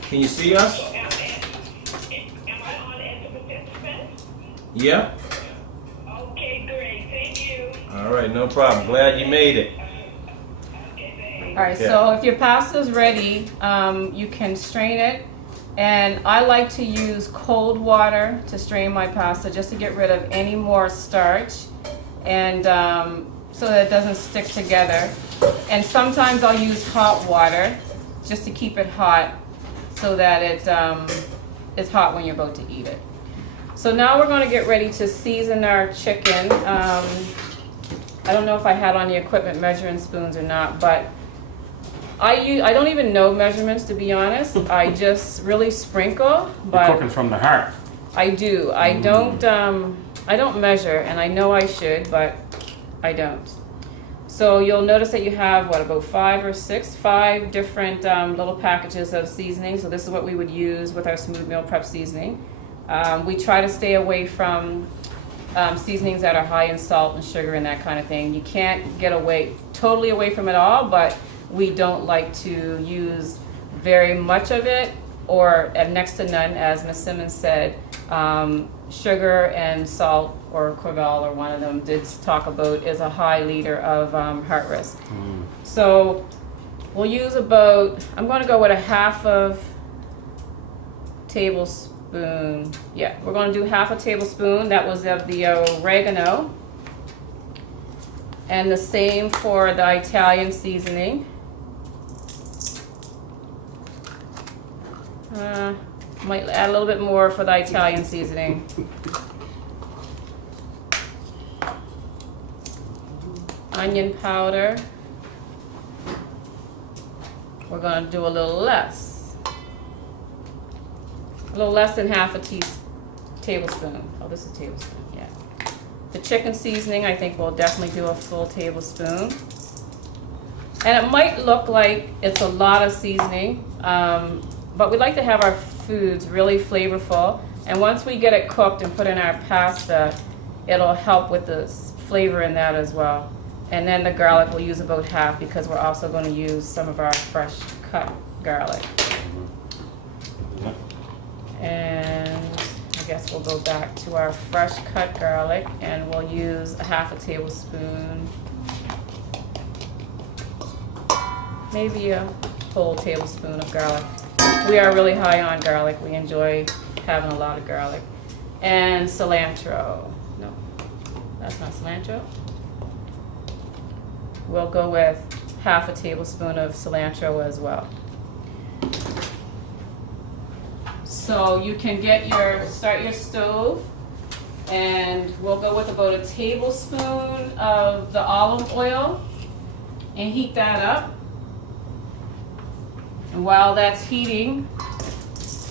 Can you see us? So am I on as a participant? Yeah. Okay, great. Thank you. All right, no problem. Glad you made it. Okay, thanks. All right, Yeah. so if your pasta's ready, you can strain it. And I like to use cold water to strain my pasta just to get rid of any more starch and so that it doesn't stick together. And sometimes I'll use hot water just to keep it hot so that it's hot when you're about to eat it. So now we're going to get ready to season our chicken. I don't know if I had on the equipment measuring spoons or not, but I don't even know measurements, to be honest. I just really sprinkle, You're but cooking from the heart. I do. I don't measure, and I know I should, but I don't. So you'll notice that you have about 5 different little packages of seasoning. So this is what we would use with our smooth meal prep seasoning. We try to stay away from seasonings that are high in salt and sugar and that kind of thing. You can't get totally away from it all, but we don't like to use very much of it or next to none, as Ms. Simmons said. Sugar and salt, or Corval, or one of them did talk about, is a high leader of heart risk. So we'll use about, I'm going to go with a half of tablespoon. Yeah, we're going to do half a tablespoon. That was of the oregano. And the same for the Italian seasoning. Might add a little bit more for the Italian seasoning. Onion powder. We're going to do a little less. A little less than half a tablespoon. Oh, this is a tablespoon, yeah. The chicken seasoning, I think we'll definitely do a full tablespoon. And it might look like it's a lot of seasoning, but we like to have our foods really flavorful. And once we get it cooked and put in our pasta, it'll help with the flavor in that as well. And then the garlic, we'll use about half because we're also going to use some of our fresh cut garlic. And I guess we'll go back to our fresh cut garlic and we'll use a half a tablespoon, maybe a whole tablespoon of garlic. We are really high on garlic. We enjoy having a lot of garlic. And cilantro. No, that's not cilantro. We'll go with half a tablespoon of cilantro as well. So you can start your stove, and we'll go with about a tablespoon of the olive oil and heat that up. And while that's heating,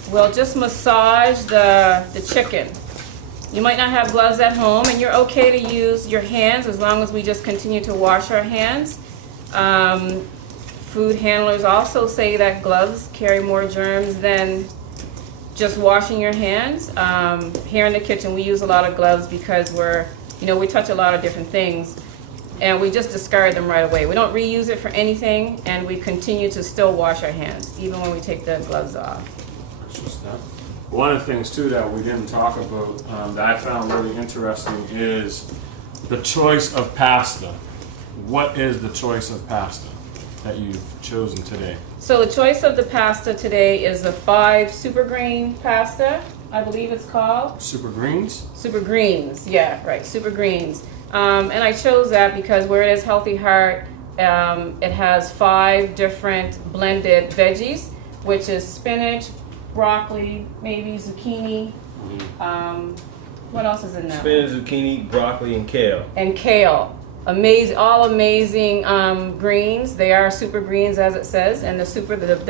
we'll just massage the chicken. You might not have gloves at home, and you're okay to use your hands as long as we just continue to wash our hands. Food handlers also say that gloves carry more germs than just washing your hands. Here in the kitchen, we use a lot of gloves because we touch a lot of different things, and we just discard them right away. We don't reuse it for anything, and we continue to still wash our hands, even when we take the gloves off. One of the things too that we didn't talk about that I found really interesting is the choice of pasta. What is the choice of pasta? that you've chosen today? So the choice of the pasta today is the 5 super green pasta, I believe it's called. Super greens? Super greens, yeah, right, super greens. And I chose that because where it is Healthy Heart, it has 5 different blended veggies, which is spinach, broccoli, maybe zucchini. What else is in that? Spinach, zucchini, broccoli, and kale. And kale. Amazing, all amazing greens. They are super greens, as it says, and the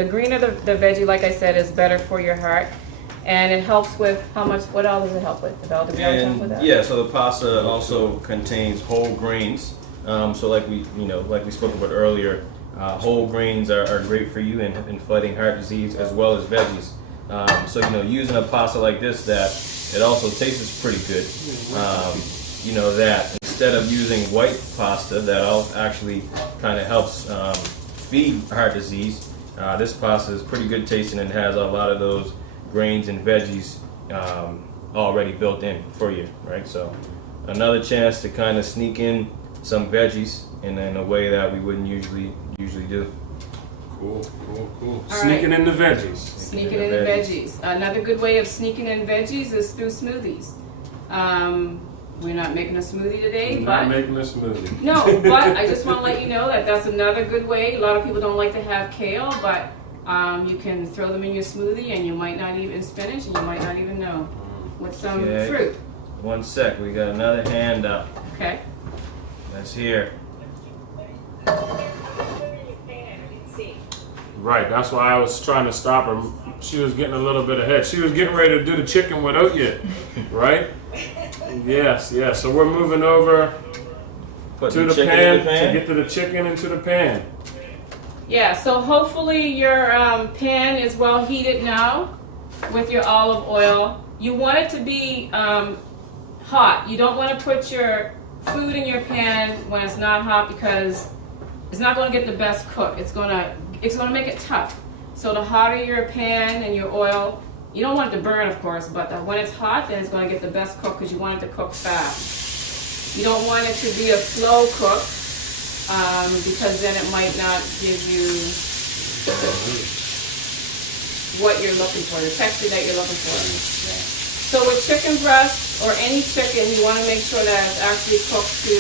greener the veggie, like I said, is better for your heart. And it helps with how much? What all does it help with? Did we already talk about that? Yeah, so the pasta also contains whole grains. So like we spoke about earlier, whole grains are great for you in fighting heart disease as well as veggies. So using a pasta like this, that it also tastes pretty good. That instead of using white pasta that actually kind of helps feed heart disease, this pasta is pretty good tasting and has a lot of those grains and veggies already built in for you, right? So another chance to kind of sneak in some veggies in a way that we wouldn't usually do. Cool. All Sneaking right. in the veggies. Sneaking in the veggies. Another good way of sneaking in veggies is through smoothies. We're not making a smoothie today, I'm but not making a smoothie. no, but I just want to let you know that that's another good way. A lot of people don't like to have kale, but you can throw them in your smoothie, and you might not even spinach, and you might not even know, with some Okay. fruit. 1 sec, we got another hand up. Okay. Let's hear. Right, that's why I was trying to stop her. She was getting a little bit ahead. She was getting ready to do the chicken without you, right? Yes. So we're moving over Put to the chicken pan, in the pan. to get to the chicken into the pan. Yeah, so hopefully your pan is well heated now with your olive oil. You want it to be hot. You don't want to put your food in your pan when it's not hot, because it's not going to get the best cook. It's going to make it tough. So the hotter your pan and your oil, you don't want it to burn, of course, but when it's hot, then it's going to get the best cook, because you want it to cook fast. You don't want it to be a slow cook, because then it might not give you what you're looking for, the texture that you're looking for. So with chicken breast or any chicken, you want to make sure that it's actually cooked to,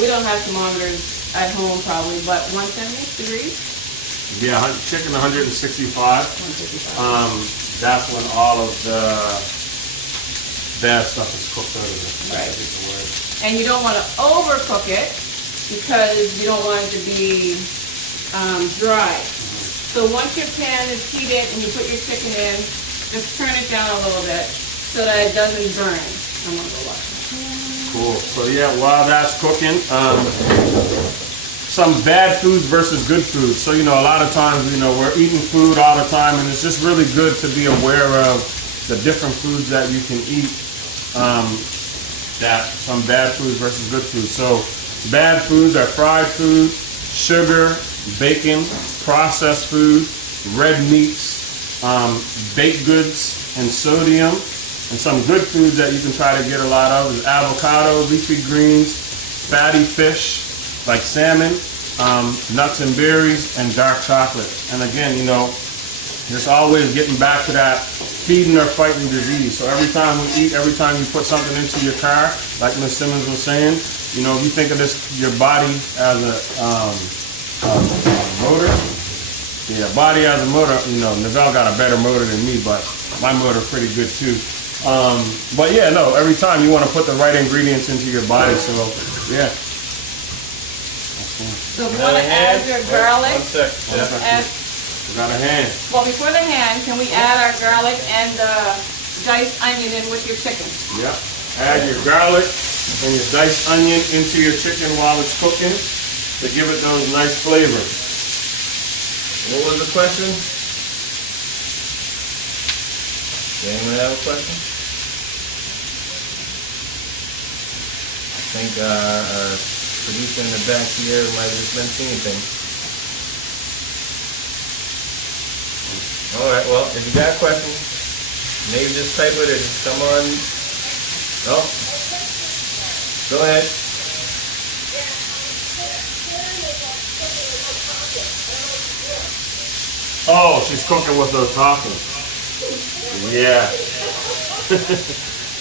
we don't have thermometers at home probably, but 170 degrees? Yeah, chicken 165. 155. That's when all of the bad stuff is cooked out of it. Right. I get the word. And you don't want to overcook it, because you don't want it to be dry. So once your pan is heated and you put your chicken in, just turn it down a little bit so that it doesn't burn. I'm gonna go watch it. Cool. So yeah, while that's cooking, some bad foods versus good foods. So a lot of times we're eating food all the time, and it's just really good to be aware of the different foods that you can eat. That some bad foods versus good foods. So bad foods are fried food, sugar, bacon, processed food, red meats, baked goods, and sodium. And some good foods that you can try to get a lot of is avocado, leafy greens, fatty fish like salmon, nuts and berries, and dark chocolate. And again, just always getting back to that feeding or fighting disease. So every time we eat, every time you put something into your car, like Ms. Simmons was saying, if you think of your body as a motor, body as a motor, Neville got a better motor than me, but my motor's pretty good too. But yeah, no, every time you want to put the right ingredients into your body, so yeah. So if you want to add your garlic, 1 sec. We got a hand. well, before the hand, can we add our garlic and diced onion in with your chicken? Yep. Add your garlic and your diced onion into your chicken while it's cooking to give it those nice flavors. What was the question? Does anyone have a question? I think our producer in the back here might have just been seeing things. All right, well, if you got questions, maybe just type it or just come on. Oh, go ahead. Oh, she's cooking with her talking. Yeah.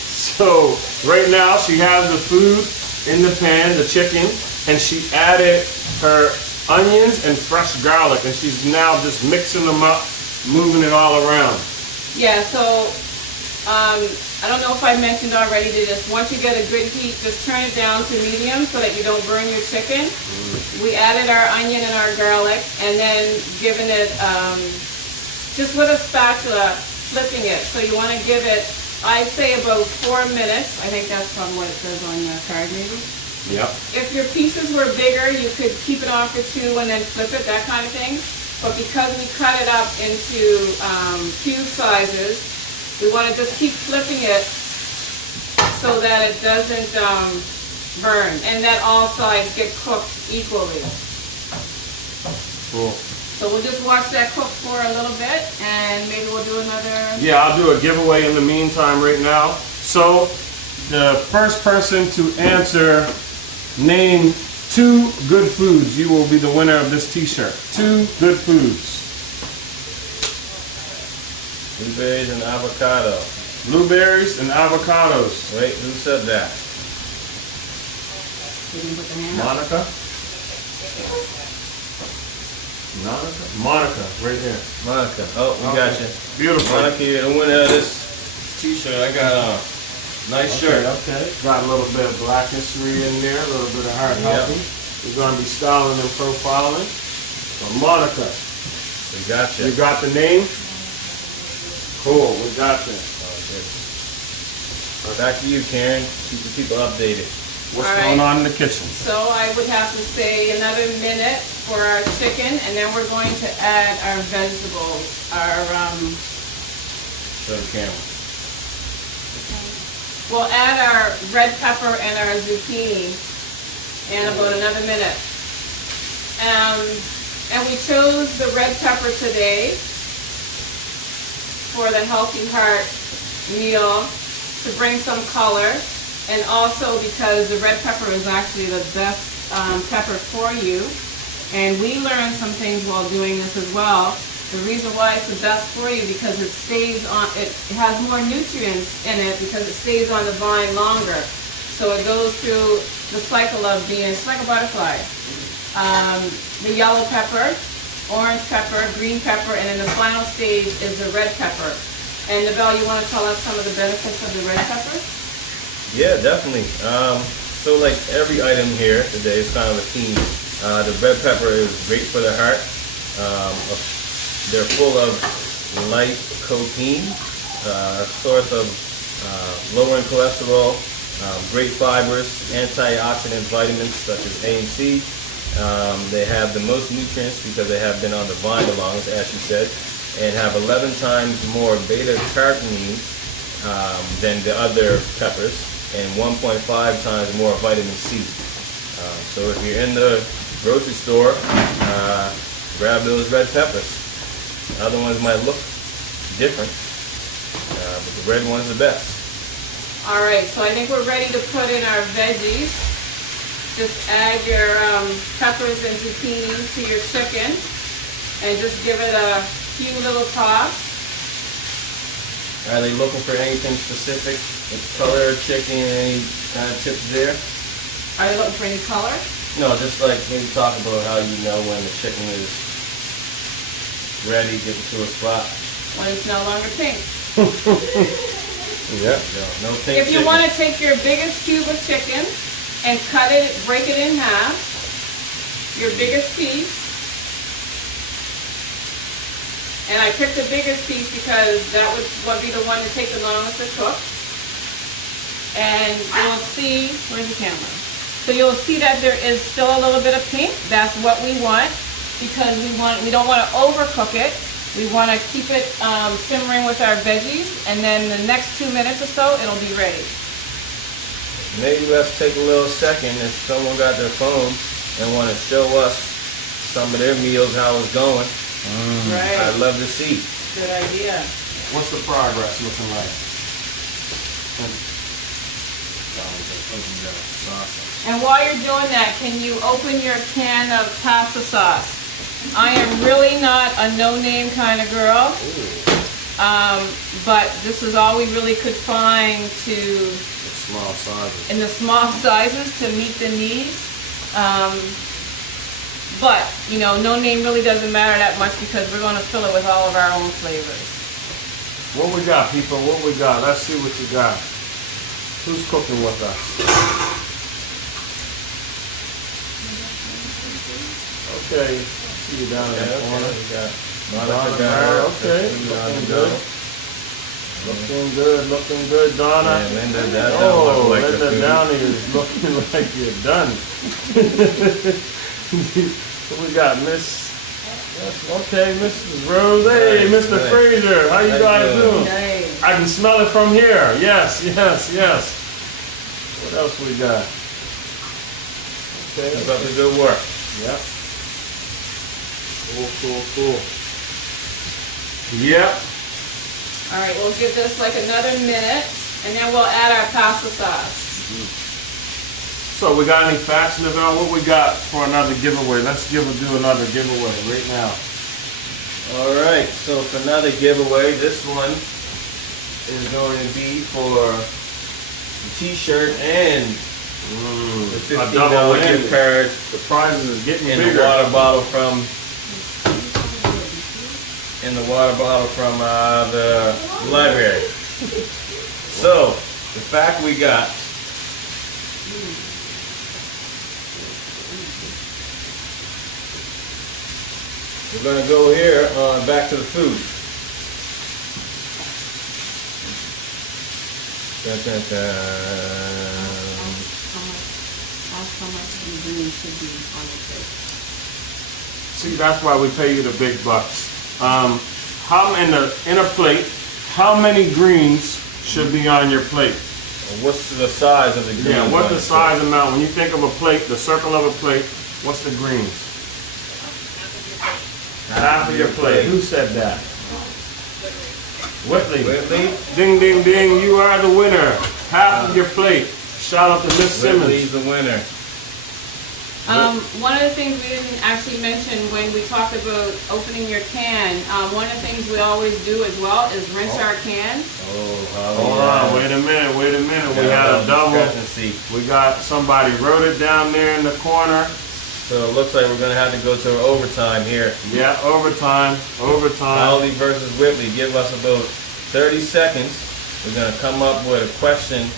So right now she has the food in the pan, the chicken, and she added her onions and fresh garlic, and she's now just mixing them up, moving it all around. Yeah, so I don't know if I mentioned already to just once you get a good heat, just turn it down to medium so that you don't burn your chicken. We added our onion and our garlic, and then giving it just with a spatula, flipping it. So you want to give it, I'd say about 4 minutes. I think that's from what it says on your card, maybe. Yep. If your pieces were bigger, you could keep it on for 2 and then flip it, that kind of thing. But because we cut it up into cube sizes, we want to just keep flipping it so that it doesn't burn and that all sides get cooked equally. Cool. So we'll just watch that cook for a little bit and maybe we'll do another. Yeah, I'll do a giveaway in the meantime right now. So the first person to answer, name 2 good foods, you will be the winner of this t-shirt. 2 good foods. Blueberries and avocado. Blueberries and avocados. Wait, who said that? You can put the hand up. Monica? Monica, right here. Monica. Oh, we got you. Beautiful. Monica, you're the winner of this t-shirt. I got a nice shirt. Okay. Got a little bit of black history in there, a little bit of heart healthy. We're going to be styling and profiling. So Monica, We got you. you got the name? Cool, we got that. Back to you, Karen. Keep the people updated. What's All going right. on in the kitchen? So I would have to say another minute for our chicken and then we're going to add our vegetables, our Show the camera. we'll add our red pepper and our zucchini in about another minute. And we chose the red pepper today for the Healthy Heart meal to bring some color, and also because the red pepper is actually the best pepper for you. And we learned some things while doing this as well. The reason why it's the best for you because it stays on, it has more nutrients in it because it stays on the vine longer. So it goes through the cycle of being, it's like a butterfly. The yellow pepper, orange pepper, green pepper, and then the final stage is the red pepper. And Nabel, you want to tell us some of the benefits of the red pepper? Yeah, definitely. So like every item here today is kind of a theme. The red pepper is great for the heart. They're full of lycopene, a source of lowering cholesterol, great fibers, antioxidant vitamins such as A and C. They have the most nutrients because they have been on the vine the longest, as you said, and have 11 times more beta-carotene than the other peppers, and 1.5 times more vitamin C. So if you're in the grocery store, grab those red peppers. Other ones might look different, but the red one's the best. All right, so I think we're ready to put in our veggies. Just add your peppers and zucchini to your chicken and just give it a few little toss. Are they looking for anything specific? The color, chicken, any kind of tips there? Are they looking for any color? No, just like maybe talk about how you know when the chicken is ready, get to a spot. When it's no longer pink. Yeah. No pink If you chicken. want to take your biggest cube of chicken and cut it, break it in half, your biggest piece, and I picked the biggest piece because that would be the one to take the longest to cook. And you'll see, where's the camera? So you'll see that there is still a little bit of pink. That's what we want because we don't want to overcook it. We want to keep it simmering with our veggies, and then the next 2 minutes or so, it'll be ready. Maybe let's take a little second if someone got their phone and want to show us some of their meals, how it's going. Right. I'd love to see. Good idea. What's the progress looking like? And while you're doing that, can you open your can of pasta sauce? I am really not a no-name kind of girl, but this is all we really could find Small sizes. in the small sizes to meet the needs. But, you know, no name really doesn't matter that much because we're going to fill it with all of our own flavors. What we got, people? What we got? Let's see what you got. Who's cooking with us? Okay, see you down in the corner. We got Donna, Monica. okay, looking good. Looking good, Donna. Yeah, Linda, that don't Oh, look like the Linda food. Downey is looking like you're done. What we got, Miss? Yes, okay, Mrs. Rose. Hey, Nice, Mr. nice. Fraser, how you How you guys doing? doing? Hey. I can smell it from here. Yes. What else we got? Okay. Keep up the good work. Yep. Cool. Yep. All right, we'll give this like another minute, and then we'll add our pasta sauce. So we got any facts, Neville? What we got for another giveaway? Let's do another giveaway right now. All right, so for another giveaway, this one is going to be for the T-shirt and the a double $15 win. gift card The prizes is getting and bigger. the water bottle from the library. So the fact we got. We're going to go here on back to the food. Dun, dun, dun. How much ingredients should be on the plate? See, that's why we pay you the big bucks. How in a plate? How many greens should be on your plate? What's the size of the greens? Yeah, what's on the it? size amount? When you think of a plate, the circle of a plate, what's the greens? Half of your plate. Who said that? Whitley. Whitley. Ding, ding, ding. You are the winner. Half of your plate. Shout out to Miss Simmons. Whitley's the winner. One of the things we didn't actually mention when we talked about opening your can, one of the things we always do as well is rinse our cans. Hold on. Wait a minute. We had a double. We got somebody wrote it down there in the corner. So it looks like we're going to have to go to overtime here. Yeah, overtime. Holly versus Whitley. Give us about 30 seconds. We're going to come up with a question.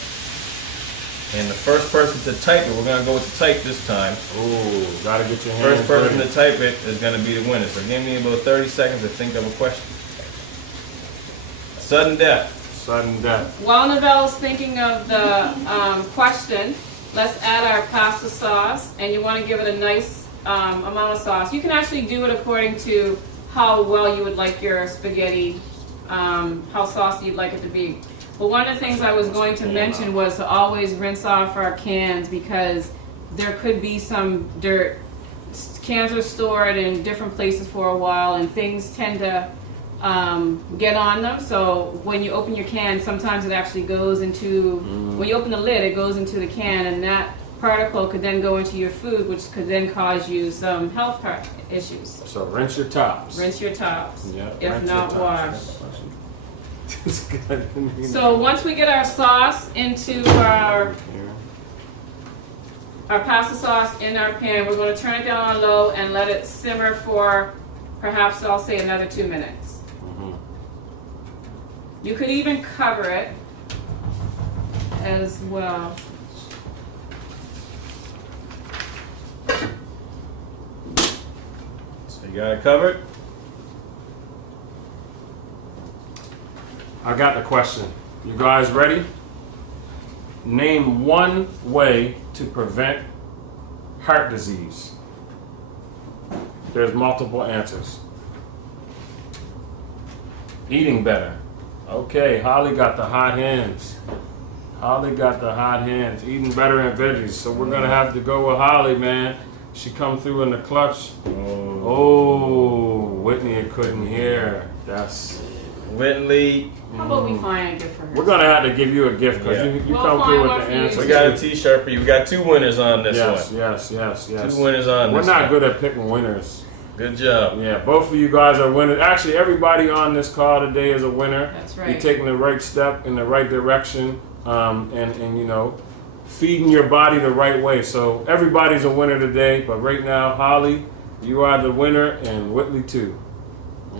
And the first person to type it, we're going to go with the type this time. Ooh, gotta get your hands First person ready. to type it is going to be the winner. So give me about 30 seconds to think of a question. Sudden death. Sudden death. While Novelle's thinking of the question, let's add our pasta sauce, and you want to give it a nice amount of sauce. You can actually do it according to how well you would like your spaghetti, how saucy you'd like it to be. But one of the things I was going to mention was to always rinse off our cans because there could be some dirt. Cans are stored in different places for a while, and things tend to get on them. So when you open your can, sometimes it actually goes into, when you open the lid, it goes into the can, and that particle could then go into your food, which could then cause you some health issues. So rinse your tops. Rinse your tops, Yeah, if rinse not your wash. tops. It's good. So once we get our sauce into our pasta sauce in our pan, we're going to turn it down on low and let it simmer for perhaps, I'll say, another 2 minutes. You could even cover it as well. So you got it covered? I got the question. You guys ready? Name one way to prevent heart disease. There's multiple answers. Eating better. Okay, Holly got the hot hands. Eating better and veggies. So we're gonna have to go with Holly, man. She come through in the clutch. Oh, Whitney couldn't hear. That's Whitley. How about we find a gift for her? We're gonna have to give you a gift because Yeah. you We'll come find through one with the for you. answer. We got a t-shirt for you. We got two winners on this Yes. one. Two Two winners on We're this not one. good at picking winners. Good job. Yeah, both of you guys are winners. Actually, everybody on this call today is a winner. That's right. You're taking the right step in the right direction, and you know, feeding your body the right way. So everybody's a winner today. But right now, Holly, you are the winner, and Whitley too.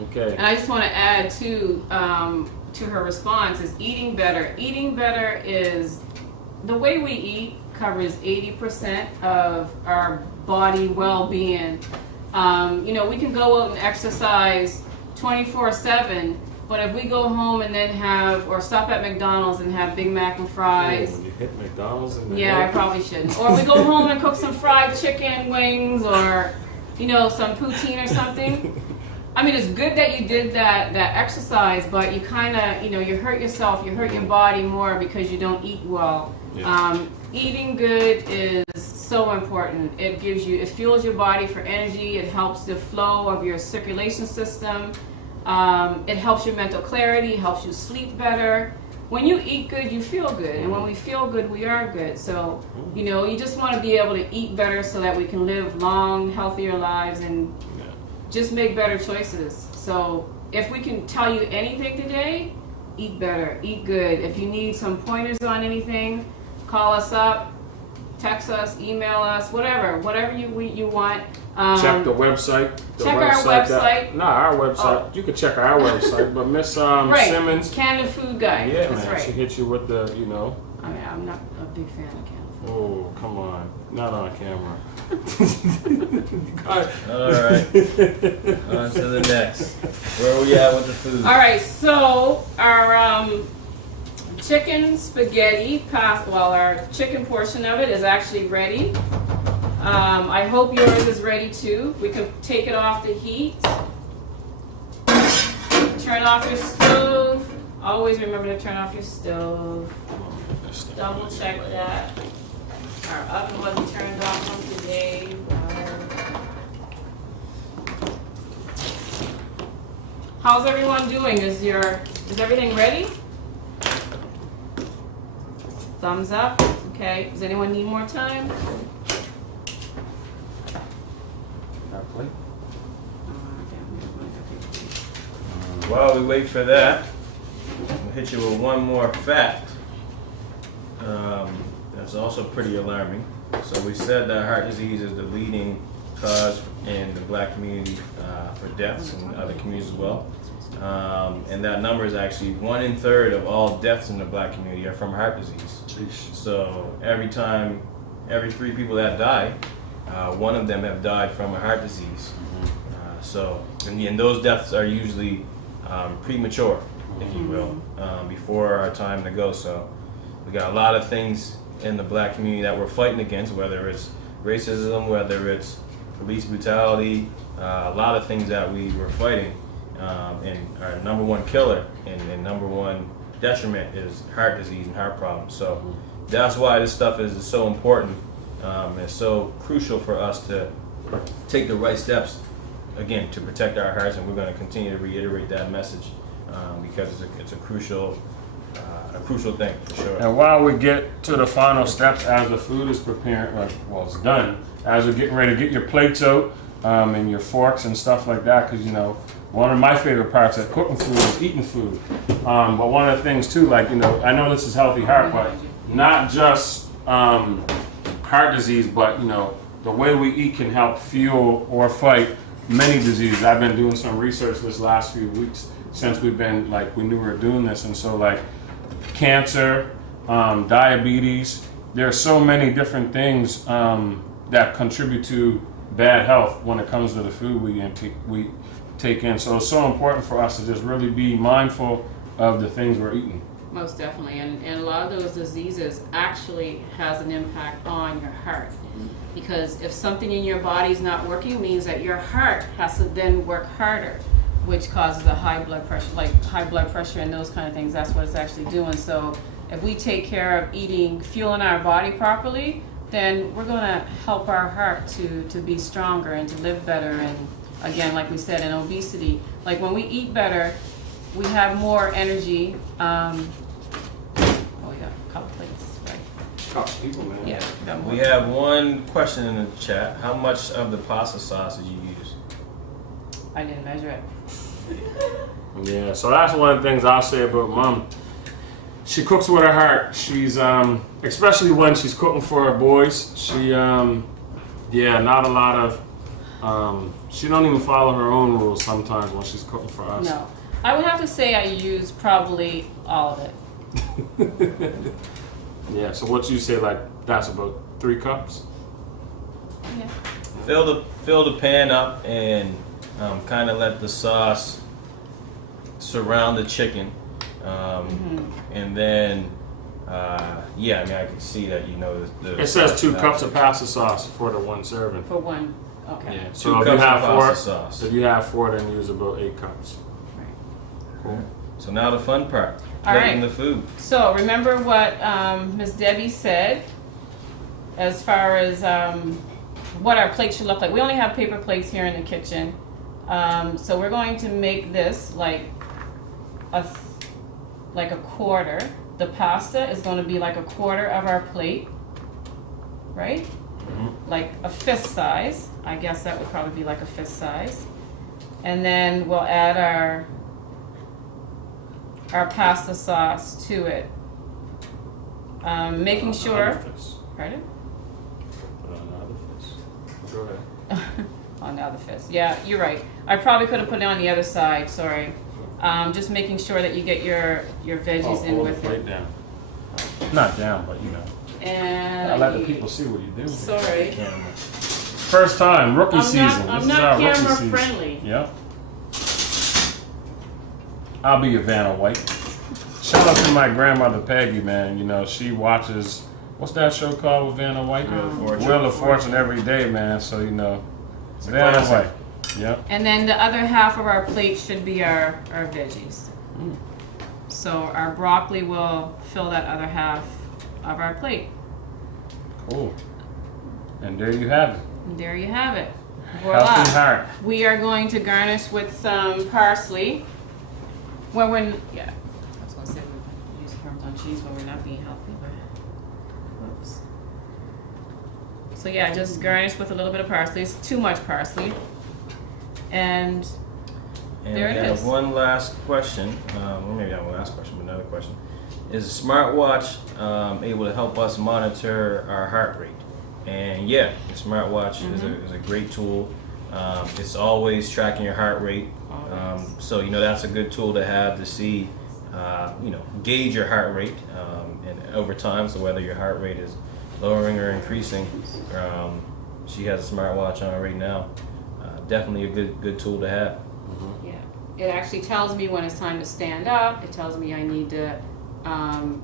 Okay. And I just want to add to her response is eating better. Eating better is the way we eat covers 80% of our body well-being. You know, we can go out and exercise 24/7, but if we go home and then or stop at McDonald's and have Big Mac and fries. Oh, you hit McDonald's in the Yeah, I head? probably shouldn't. Or we go home and cook some fried chicken wings or, you know, some poutine or something. I mean, it's good that you did that exercise, but you kind of, you know, you hurt yourself, you hurt your body more because you don't eat well. Yeah. Eating good is so important. It fuels your body for energy. It helps the flow of your circulation system. It helps your mental clarity, helps you sleep better. When you eat good, you feel good. And when we feel good, we are good. So, you know, you just want to be able to eat better so that we can live long, healthier lives and just make better choices. So if we can tell you anything today, eat better, eat good. If you need some pointers on anything, call us up, text us, email us, whatever you want. Check the website. Our website. Our website. Oh. You can check our website, but Miss Right. Simmons. Canned Food Guide. Yeah, That's man. right. She hit you with the, you know. I mean, I'm not a big fan of canned food. Oh, come on. Not on camera. All right. On to the next. Where are we at with the food? All right, so our chicken spaghetti, our chicken portion of it is actually ready. I hope yours is ready too. We can take it off the heat. Turn off your stove. Always remember to turn off your stove. Double check that. Our oven wasn't turned off on today. How's everyone doing? Is everything ready? Thumbs up. Okay. Does anyone need more time? While we wait for that, I'll hit you with one more fact. That's also pretty alarming. So we said that heart disease is the leading cause in the black community for deaths and other communities as well. And that number is actually 1 in 3 of all deaths in the black community are from heart disease. Jeez. So every 3 people that die, 1 of them have died from a heart disease. And those deaths are usually premature, if you will, before our time to go. So we got a lot of things in the black community that we're fighting against, whether it's racism, whether it's police brutality, a lot of things that we were fighting. And our number 1 killer and number 1 detriment is heart disease and heart problems. So that's why this stuff is so important. It's so crucial for us to take the right steps, again, to protect our hearts, and we're going to continue to reiterate that message because it's a crucial thing for sure. And while we get to the final steps as the food is preparing, it's done, as we're getting ready to get your plates out and your forks and stuff like that, because, you know, one of my favorite parts of cooking food is eating food. But one of the things too, like, you know, I know this is healthy heart, but not just heart disease, but, you know, the way we eat can help fuel or fight many diseases. I've been doing some research this last few weeks since we knew we were doing this, and so like cancer, diabetes, there are so many different things that contribute to bad health when it comes to the food we take in. So it's so important for us to just really be mindful of the things we're eating. Most definitely, and a lot of those diseases actually has an impact on your heart. Because if something in your body is not working, it means that your heart has to then work harder, which causes a high blood pressure, like high blood pressure and those kind of things. That's what it's actually doing. So if we take care of fueling our body properly, then we're going to help our heart to be stronger and to live better. And again, like we said, in obesity, like when we eat better, we have more energy. We got a couple plates, right? Oh, people, man. Yeah, we got more. We have one question in the chat. How much of the pasta sauce did you use? I didn't measure it. Yeah, so that's one of the things I'll say about Mom. She cooks with her heart. She's especially when she's cooking for her boys. She not a lot of she don't even follow her own rules sometimes when she's cooking for us. No. I would have to say I use probably all of it. Yeah, so what you say, like that's about 3 cups? Yeah. Fill the pan up and kind of let the sauce surround the chicken, and then I can see that It says 2 cups of pasta sauce for the 1 serving. For one. Okay. Yeah. 2 So cups of pasta sauce. if you have 4, then use about 8 cups. Right. Cool. So now the fun part, All plating right. the food. So remember what Miss Debbie said as far as what our plates should look like. We only have paper plates here in the kitchen. So we're going to make this like a quarter. The pasta is going to be like a quarter of our plate, right? Mm-hmm. Like a fist size. I guess that would probably be like a fist size. And then we'll add our pasta sauce to it. Making sure. Pardon? Put on the other fist. Go ahead. On the other fist. Yeah, you're right. I probably could have put it on the other side. Sorry. Just making sure that you get your veggies in hold with the plate it. down. Not down, but And I let the people see what you do. Sorry. First time, rookie season. I'm This is not our rookie camera season. friendly. Yep. I'll be your Vanna White. Shout out to my grandmother Peggy, man. She watches, what's that show called with Vanna White? Wheel of Fortune every day, man. So Vanna classic. White. Yep. And then the other half of our plate should be our veggies. So our broccoli will fill that other half of our plate. Cool. And there you have it. And there you have it. Healthy Voila. heart. We are going to garnish with some parsley. I was going to say we use Parmesan cheese when we're not being healthy, but whoops. So yeah, just garnish with a little bit of parsley. It's too much parsley. And there we it have is. one last question, or maybe not one last question, but another question. Is a smartwatch able to help us monitor our heart rate? And yeah, the smartwatch is a great tool. It's always tracking your heart rate. So that's a good tool to have to see, gauge your heart rate and over time. So whether your heart rate is lowering or increasing, she has a smartwatch on right now. Definitely a good tool to have. Yeah, it actually tells me when it's time to stand up. It tells me I need to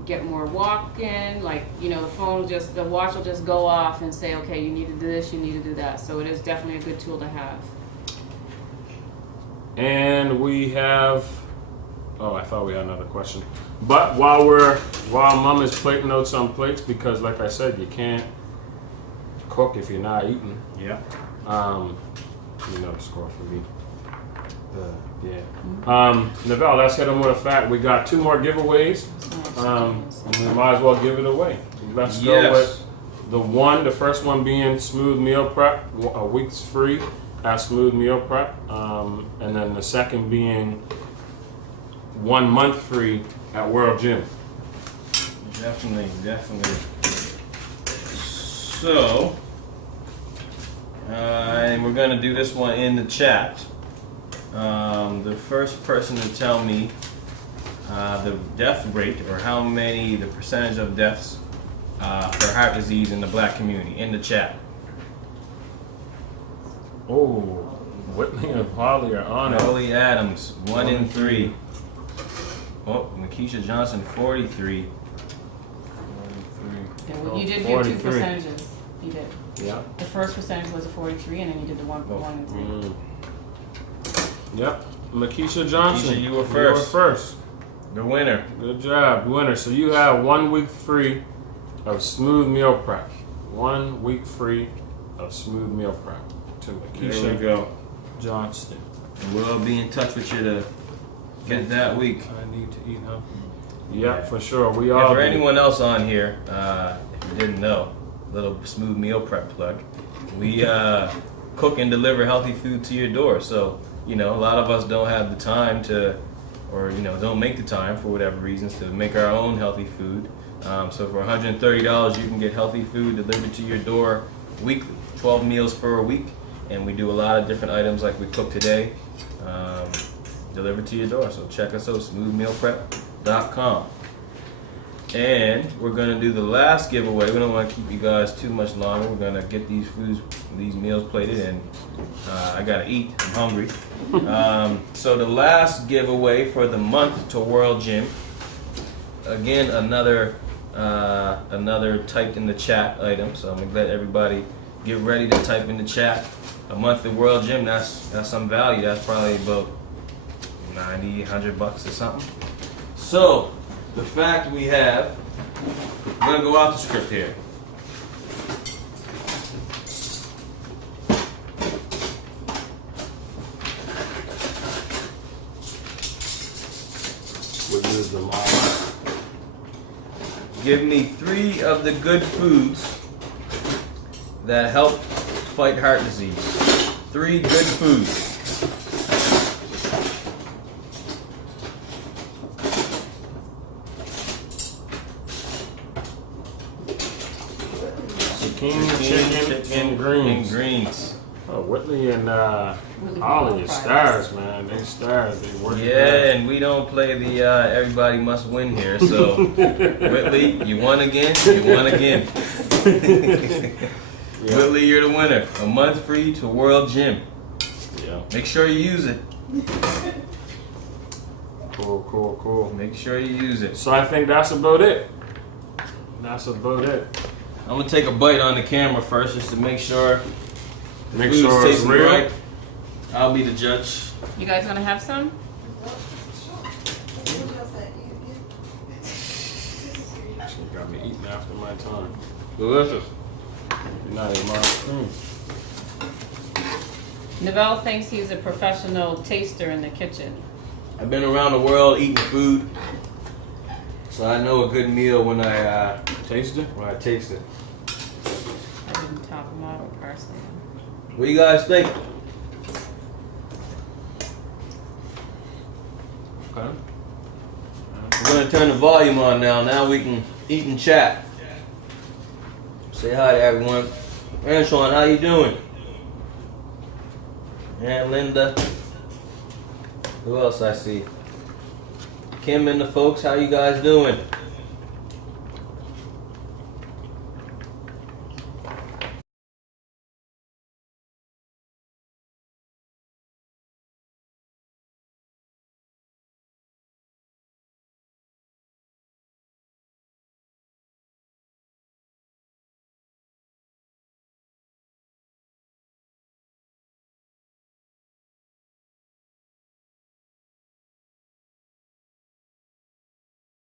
get more walk in. Like, the watch will just go off and say, okay, you need to do this, you need to do that. So it is definitely a good tool to have. And we have, I thought we had another question. But while Mom is plating out some plates, because like I said, you can't cook if you're not eating. Yeah. The score for me. Neville, let's hit them with a fact. We got 2 more giveaways. We might as well give it away. Let's go with the first one being Smooth Meal Prep, a week's free at Smooth Meal Prep. And then the second being 1 month free at World Gym. Definitely. So, and we're gonna do this one in the chat. The first person to tell me the death rate, or the percentage of deaths for heart disease in the black community, in the chat. Oh, Whitney and Holly are on it. Holly Adams, 1 in 3. Oh, Makisha Johnson, 43. You did do 2 43. percentages. You did. Yeah. The first percentage was a 43, and then you did the 1 and 3. Yep. Makisha Johnson. Makisha, you were first. The winner. Good job, winner. So you have 1 week free of Smooth Meal Prep. 1 week free of Smooth Meal Prep to Makisha There we go. Johnston. And we'll be in touch with you to get that week. I need to eat healthy. Yep, for sure. We And all for do. anyone else on here, if you didn't know, little Smooth Meal Prep plug. We cook and deliver healthy food to your door. So you know, a lot of us don't have the time to, or you know, don't make the time for whatever reasons to make our own healthy food. So for $130, you can get healthy food delivered to your door weekly, 12 meals for a week, and we do a lot of different items like we cooked today, delivered to your door. So check us out, smoothmealprep.com. And we're gonna do the last giveaway. We don't want to keep you guys too much longer. We're gonna get these meals plated, and I gotta eat. I'm hungry. So the last giveaway for the month to World Gym. Again, another typed in the chat item. So I'm gonna let everybody get ready to type in the chat. A month to World Gym. That's some value. That's probably about $90, $100 or something. So the fact we have, I'm gonna go off the script here. We'll use the line. Give me 3 of the good foods that help fight heart disease. 3 good foods. Zucchini, chicken, and greens. Oh, Whitley and Holly are stars, man. They stars. They work. Yeah, and we don't play the everybody must win here. So, Whitley, you won again. You won again. Yeah. Whitley, you're the winner. A month free to World Gym. Yeah. Make sure you use it. Cool. Make sure you use it. So I think that's about it. That's about it. I'm gonna take a bite on the camera first, just to make sure. Make food's sure it's tasting real. right. I'll be the judge. You guys gonna have some? She got me eating after my time. Delicious. Good night, Mom. Novell thinks he's a professional taster in the kitchen. I've been around the world eating food, so I know a good meal when I Taste it? when I taste it. I didn't top him out with parsley. What do you guys think? Okay. We're gonna turn the volume on now. Now we can eat and chat. Say hi to everyone. Antoine, how you doing? And Linda. Who else I see? Kim and the folks, how you guys doing?